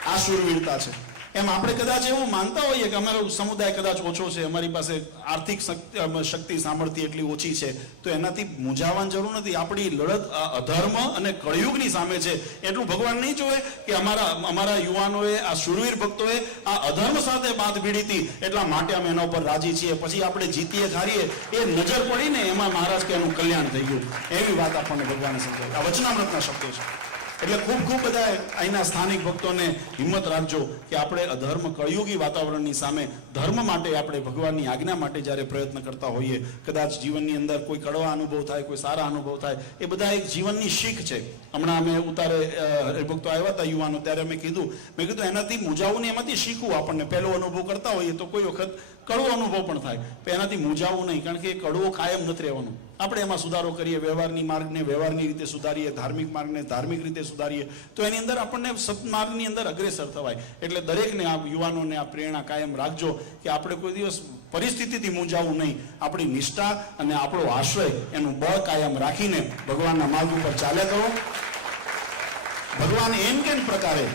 આ શૂરવીરતા છે. એમ આપણે કદાચ એવું માનતા હોઈએ કે અમારો સમુદાય કદાચ ઓછો છે, અમારી પાસે આર્થિક શક્તિ સામર્થ્ય એટલી ઓછી છે, તો એનાથી મૂંઝાવાની જરૂર નથી. આપણી લડત અધર્મ અને કળયુગની સામે છે. એટલું ભગવાન નહીં જોવે કે અમારા યુવાનોએ, આ શૂરવીર ભક્તોએ આ અધર્મ સાથે બાથ ભીડી હતી એટલા માટે અમે એના ઉપર રાજી છીએ. પછી આપણે જીતીએ હારીએ એ નજર પડીને એમાં મહારાજ કે એનું કલ્યાણ થઈ ગયું, એવી વાત આપણને ભગવાને સમજાય. આ વચનામૃતના શબ્દો છે. એટલે ખૂબ બધા અહીંના સ્થાનિક ભક્તોને હિંમત રાખજો કે આપણે અધર્મ કળયુગી વાતાવરણની સામે ધર્મ માટે, આપણે ભગવાનની આજ્ઞા માટે જ્યારે પ્રયત્ન કરતા હોઈએ, કદાચ જીવનની અંદર કોઈ કડવા અનુભવ થાય, કોઈ સારા અનુભવ થાય, એ બધા એક જીવનની શીખ છે. હમણાં અમે ઉતારે હરિભક્તો આવ્યા હતા યુવાનો, ત્યારે મેં કીધું એનાથી મૂંઝાવું ને એમાંથી શીખવું. આપણને પહેલો અનુભવ કરતા હોઈએ તો કોઈ વખત કડવો અનુભવ પણ થાય, પણ એનાથી મૂંઝાવું નહીં કારણ કે કડવો કાયમ નથી રહેવાનું. આપણે એમાં સુધારો કરીએ, વ્યવહારની માર્ગને વ્યવહારની રીતે સુધારીએ, ધાર્મિક માર્ગને ધાર્મિક રીતે સુધારીએ તો એની અંદર આપણને સત્માર્ગની અંદર અગ્રેસર થવાય. એટલે દરેકને આ યુવાનોને આ પ્રેરણા કાયમ રાખજો કે આપણે કોઈ દિવસ પરિસ્થિતિથી મૂંઝાવું નહીં. આપણી નિષ્ઠા અને આપણો આશ્રય એનું બળ કાયમ રાખીને ભગવાનના માર્ગ ઉપર ચાલ્યા કરો. ભગવાન એમ કેમ પ્રકારે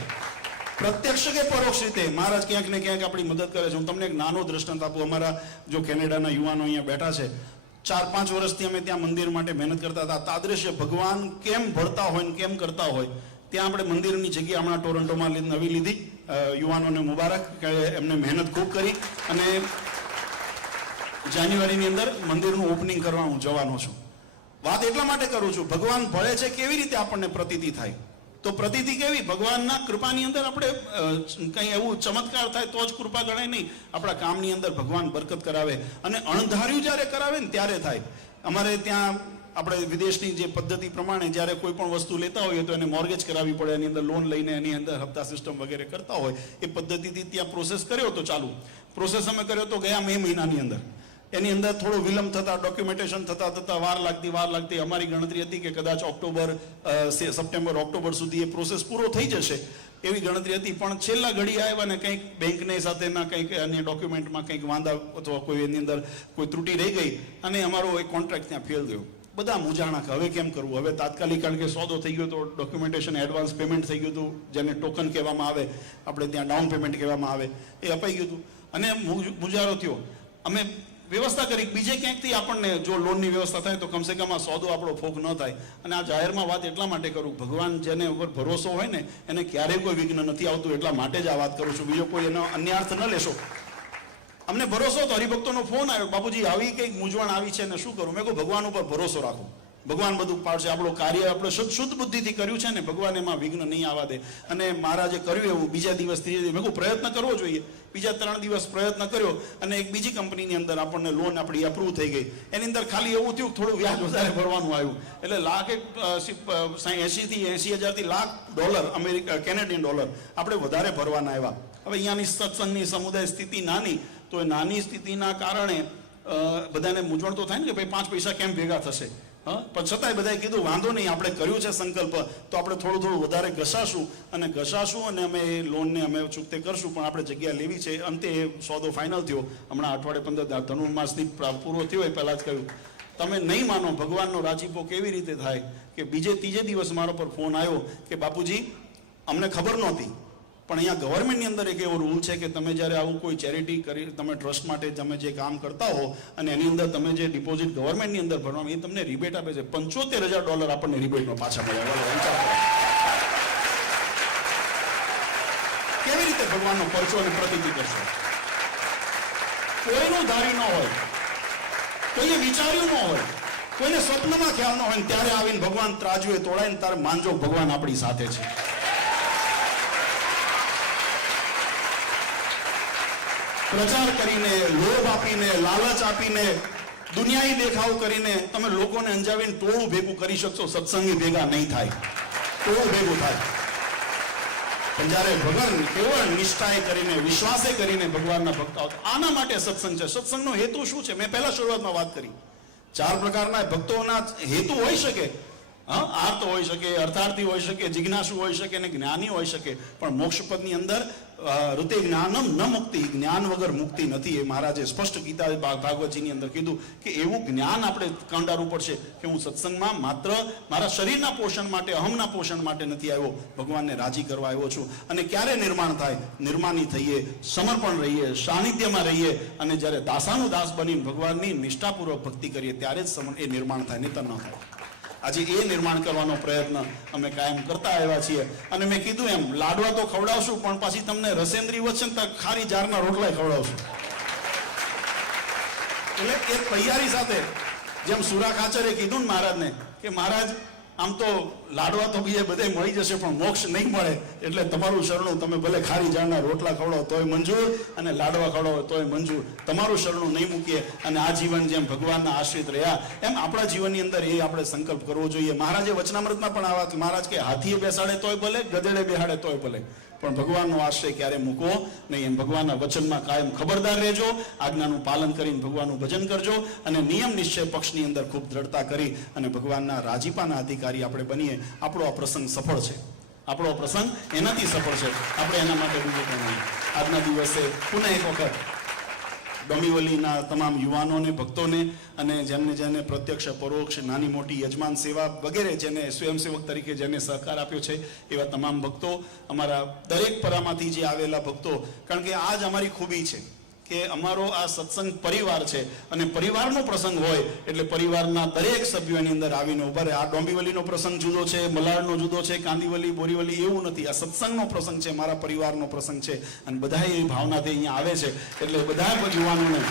પ્રત્યક્ષ કે પરોક્ષ રીતે મહારાજ ક્યાંક ને ક્યાંક આપણી મદદ કરે છે. હું તમને એક નાનો દ્રષ્ટાંત આપું. અમારા જો કેનેડાના યુવાનો અહીંયા બેઠા છે, 4-5 વર્ષથી અમે ત્યાં મંદિર માટે મહેનત કરતા હતા. તાદૃશ્ય ભગવાન કેમ ભળતા હોય ને કેમ કરતા હોય, ત્યાં આપણે મંદિરની જગ્યા હમણાં ટોરન્ટોમાં નવી લીધી. યુવાનોને મુબારક કે એમને મહેનત ખૂબ કરી અને જાન્યુઆરીની અંદર મંદિરનું ઓપનિંગ કરવા હું જવાનો છું. વાત એટલા માટે કરું છું, ભગવાન ભળે છે કેવી રીતે આપણને પ્રતીતિ થાય. તો પ્રતીતિ કેવી, ભગવાનના કૃપાની અંદર આપણે કંઈ એવું ચમત્કાર થાય તો જ કૃપા ગણાય નહીં. આપણા કામની અંદર ભગવાન બરકત કરાવે અને અણધાર્યું જ્યારે કરાવે ને ત્યારે થાય. અમારે ત્યાં આપણે વિદેશની જે પદ્ધતિ પ્રમાણે જ્યારે કોઈ પણ વસ્તુ લેતા હોઈએ તો એને મોર્ગેજ કરાવવી પડે, એની અંદર લોન લઈને એની અંદર હપ્તા સિસ્ટમ વગેરે કરતા હોય. એ પદ્ધતિથી ત્યાં પ્રોસેસ કર્યો તો ચાલુ. પ્રોસેસ અમે કર્યો તો ગયા મે મહિનાની અંદર. એની અંદર થોડો વિલંબ થતા, ડોક્યુમેન્ટેશન થતા વાર લાગતી. અમારી ગણતરી હતી કે કદાચ સપ્ટેમ્બર ઓક્ટોબર સુધી એ પ્રોસેસ પૂરો થઈ જશે એવી ગણતરી હતી. પણ છેલ્લા ઘડી આવ્યા ને કંઈક બેંકને સાથેના કંઈક અન્ય ડોક્યુમેન્ટમાં કંઈક વાંધા અથવા કોઈ એની અંદર કોઈ ત્રુટિ રહી ગઈ અને અમારો એક કોન્ટ્રાક્ટ ત્યાં ફેલ ગયો. બધા મૂંઝાણા કે હવે કેમ કરવું. હવે તાત્કાલિક કારણ કે સોદો થઈ ગયો તો ડોક્યુમેન્ટેશન એડવાન્સ પેમેન્ટ થઈ ગયું હતું, જેને ટોકન કહેવામાં આવે, આપણે ત્યાં ડાઉન પેમેન્ટ કહેવામાં આવે, એ અપાઈ ગયું હતું અને મૂંઝારો થયો. અમે વ્યવસ્થા કરી બીજે ક્યાંકથી આપણને જો લોનની વ્યવસ્થા થાય તો કમસે કમ આ સોદો આપણો ફોગ ન થાય. અને આ જાહેરમાં વાત એટલા માટે કરું, ભગવાન જેને ઉપર ભરોસો હોય ને એને ક્યારેય કોઈ વિઘ્ન નથી આવતું, એટલા માટે જ આ વાત કરું છું. બીજો કોઈ એનો અન્ય અર્થ ન લેશો. અમને ભરોસો હતો, હરિભક્તોનો ફોન આવ્યો, બાપુજી આવી કંઈક મૂંઝવણ આવી છે ને શું કરું. મેં કહું ભગવાન ઉપર ભરોસો રાખો. ભગવાન બધું પાડશે. આપણું કાર્ય આપણે શુદ્ધ બુદ્ધિથી કર્યું છે ને, ભગવાન એમાં વિઘ્ન નહીં આવવા દે. અને મહારાજે કર્યું એવું બીજા દિવસ ત્રીજા દિવસ મેં કહું પ્રયત્ન કરવો જોઈએ. બીજા 3 દિવસ પ્રયત્ન કર્યો અને એક બીજી કંપનીની અંદર આપણને લોન આપણી અપ્રૂવ થઈ ગઈ. એની અંદર ખાલી એવું થયું થોડું વ્યાજ વધારે ભરવાનું આવ્યું, એટલે $80,000 થી $80,000 અમેરિકા કેનેડિયન ડોલર આપણે વધારે ભરવાના આવ્યા. હવે અહીંયાની સત્સંગની સમુદાય સ્થિતિ નાની, તો એ નાની સ્થિતિના કારણે બધાને મૂંઝવણ તો થાય ને કે ભાઈ 5 પૈસા કેમ ભેગા થશે. પણ છતાંય બધાએ કીધું વાંધો નહીં, આપણે કર્યું છે સંકલ્પ તો આપણે થોડું વધારે ઘસાશું અને અમે એ લોનને અમે ચૂકતે કરશું. પણ આપણે જગ્યા લેવી છે. અંતે એ સોદો ફાઇનલ થયો. હમણાં અઠવાડિયે 15 ધનુર્માસથી પૂરો થયો એ પહેલાં જ કહ્યું. તમે નહીં માનો ભગવાનનો રાજીપો કેવી રીતે થાય કે બીજે ત્રીજે દિવસ મારા પર ફોન આવ્યો કે બાપુજી અમને ખબર નહોતી, પણ અહીંયા ગવર્મેન્ટની અંદર એક એવો રૂલ છે કે તમે જ્યારે આવું કોઈ ચેરિટી કરી, તમે ટ્રસ્ટ માટે તમે જે કામ કરતા હો અને એની અંદર તમે જે ડિપોઝિટ ગવર્મેન્ટની અંદર ભરવાનું, એ તમને રિબેટ આપે છે. $75,000 આપણને રિબેટમાં પાછા મળ્યા. કેવી રીતે ભગવાનનો પરચો અને પ્રતિતિ કરશો? કોઈનું ધાર્યું ન હોય, કોઈએ વિચાર્યું ન હોય, કોઈને સ્વપ્નમાં ખ્યાલ ન હોય, ત્યારે આવીને ભગવાન ત્રાજુએ તોડાઈને તારે માનજો ભગવાન આપણી સાથે છે. પ્રચાર કરીને, લોભ આપીને, લાલચ આપીને, દુનિયાઈ દેખાવ કરીને તમે લોકોને અંજાવીને ટોળું ભેગું કરી શકશો. સત્સંગી ભેગા નહીં થાય, ટોળું ભેગું થાય. પણ જ્યારે ભગવાન કેવળ નિષ્ઠાએ કરીને, વિશ્વાસે કરીને ભગવાનના ભક્ત આવતા, આના માટે સત્સંગ છે. સત્સંગનો હેતુ શું છે? મેં પહેલા શરૂઆતમાં વાત કરી, 4 પ્રકારના ભક્તોના હેતુ હોઈ શકે. આર્ત હોઈ શકે, અર્થાર્થી હોઈ શકે, જિજ્ઞાસુ હોઈ શકે અને જ્ઞાની હોઈ શકે. પણ મોક્ષપદની અંદર ઋતે જ્ઞાનમ ન મુક્તિ, જ્ઞાન વગર મુક્તિ નથી. એ મહારાજે સ્પષ્ટ ગીતા ભાગવતજીની અંદર કીધું કે એવું જ્ઞાન આપણે કંડારવું પડશે કે હું સત્સંગમાં માત્ર મારા શરીરના પોષણ માટે, અહમના પોષણ માટે નથી આવ્યો, ભગવાનને રાજી કરવા આવ્યો છું. અને ક્યારે નિર્માણ થાય? નિર્માની થઈએ, સમર્પણ રહીએ, સાનિધ્યમાં રહીએ અને જ્યારે દાસાનું દાસ બનીને ભગવાનની નિષ્ઠાપૂર્વક ભક્તિ કરીએ ત્યારે જ એ નિર્માણ થાય, નહીંતર ન થાય. આજે એ નિર્માણ કરવાનો પ્રયત્ન અમે કાયમ કરતા આવ્યા છીએ. અને મેં કીધું એમ, લાડવા તો ખવડાવશું, પણ પાછી તમને રસેન્દ્રી વધશે ને ખારી જારના રોટલાય ખવડાવશું. એટલે એ તૈયારી સાથે, જેમ સુરા ખાચરે કીધું ને મહારાજને કે મહારાજ આમ તો લાડવા તો બીજે બધે મળી જશે પણ મોક્ષ નહીં મળે, એટલે તમારું શરણું, તમે ભલે ખારી જાળના રોટલા ખવડાવો તોય મંજૂર અને લાડવા ખવડાવો તોય મંજૂર, તમારું શરણું નહીં મૂકીએ. અને આ જીવન જેમ ભગવાનના આશ્રિત રહ્યા એમ આપણા જીવનની અંદર એ આપણે સંકલ્પ કરવો જોઈએ. મહારાજે વચનામૃતમાં પણ આ વાત, મહારાજ કે હાથીએ બેસાડે તોય ભલે, ગધેડે બેહાડે તોય ભલે, પણ ભગવાનનો આશ્રય ક્યારે મૂકવો નહીં. એમ ભગવાનના વચનમાં કાયમ ખબરદાર રહેજો, આજ્ઞાનું પાલન કરીને ભગવાનનું ભજન કરજો અને નિયમ નિશ્ચય પક્ષની અંદર ખૂબ દ્રઢતા કરી અને ભગવાનના રાજીપાના અધિકારી આપણે બનીએ. આપણો આ પ્રસંગ સફળ છે, આપણો પ્રસંગ એનાથી સફળ છે. આપણે એના માટે બીજું કંઈ નહીં. આજના દિવસે પુનઃ એક વખત ડોંબિવલીના તમામ યુવાનોને, ભક્તોને અને જેને પ્રત્યક્ષ પરોક્ષ નાની મોટી યજમાન સેવા વગેરે જેને સ્વયંસેવક તરીકે જેને સહકાર આપ્યો છે એવા તમામ ભક્તો, અમારા દરેક પરામાંથી જે આવેલા ભક્તો, કારણ કે આ જ અમારી ખૂબી છે કે અમારો આ સત્સંગ પરિવાર છે અને પરિવારનો પ્રસંગ હોય એટલે પરિવારના દરેક સભ્યોની અંદર આવીને ઉભા રહે. આ ડોંબિવલીનો પ્રસંગ જુદો છે, મલાડનો જુદો છે, કાંદીવલી, બોરીવલી એવું નથી. આ સત્સંગનો પ્રસંગ છે, મારા પરિવારનો પ્રસંગ છે અને બધા એ ભાવનાથી અહીંયા આવે છે. એટલે બધા યુવાનોને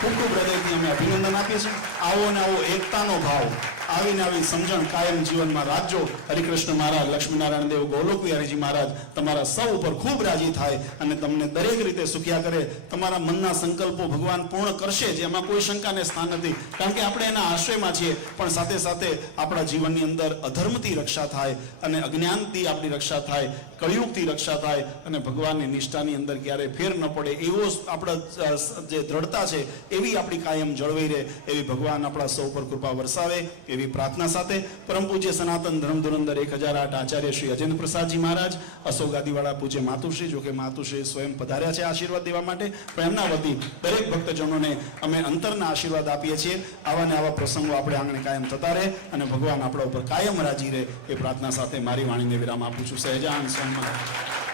ખૂબ ખૂબ હૃદયથી અમે અભિનંદન આપીએ છીએ. આવો ને આવો એકતાનો ભાવ, આવીને આવી સમજણ કાયમ જીવનમાં રાખજો. હરિકૃષ્ણ મહારાજ, લક્ષ્મીનારાયણ દેવ, ગોલોક વિહારીજી મહારાજ તમારા સૌ ઉપર ખૂબ રાજી થાય અને તમને દરેક રીતે સુખ્યા કરે. તમારા મનના સંકલ્પો ભગવાન પૂર્ણ કરશે જ, એમાં કોઈ શંકાને સ્થાન નથી, કારણ કે આપણે એના આશ્રયમાં છીએ. પણ સાથે સાથે આપણા જીવનની અંદર અધર્મથી રક્ષા થાય અને અજ્ઞાનથી આપણી રક્ષા થાય, કળિયુગથી રક્ષા થાય અને ભગવાનની નિષ્ઠાની અંદર ક્યારેય ફેર ન પડે એવો આપણા જે દ્રઢતા છે એવી આપણી કાયમ જળવાઈ રહે, એવી ભગવાન આપણા સૌ પર કૃપા વરસાવે એવી પ્રાર્થના સાથે પરમ પૂજ્ય સનાતન ધર્મ ધુરંધર 1008 આચાર્ય શ્રી અજેન્દ્ર પ્રસાદજી મહારાજ, અશોગાદીવાળા પૂજ્ય માતુશ્રી, જોકે માતુશ્રી સ્વયં પધાર્યા છે આશીર્વાદ દેવા માટે, પણ એમના વતી દરેક ભક્તજનોને અમે અંતરના આશીર્વાદ આપીએ છીએ. આવા ને આવા પ્રસંગો આપણે આંગણે કાયમ થતા રહે અને ભગવાન આપણા ઉપર કાયમ રાજી રહે એ પ્રાર્થના સાથે મારી વાણીને વિરામ આપું છું. સહેજાન સ્વામી.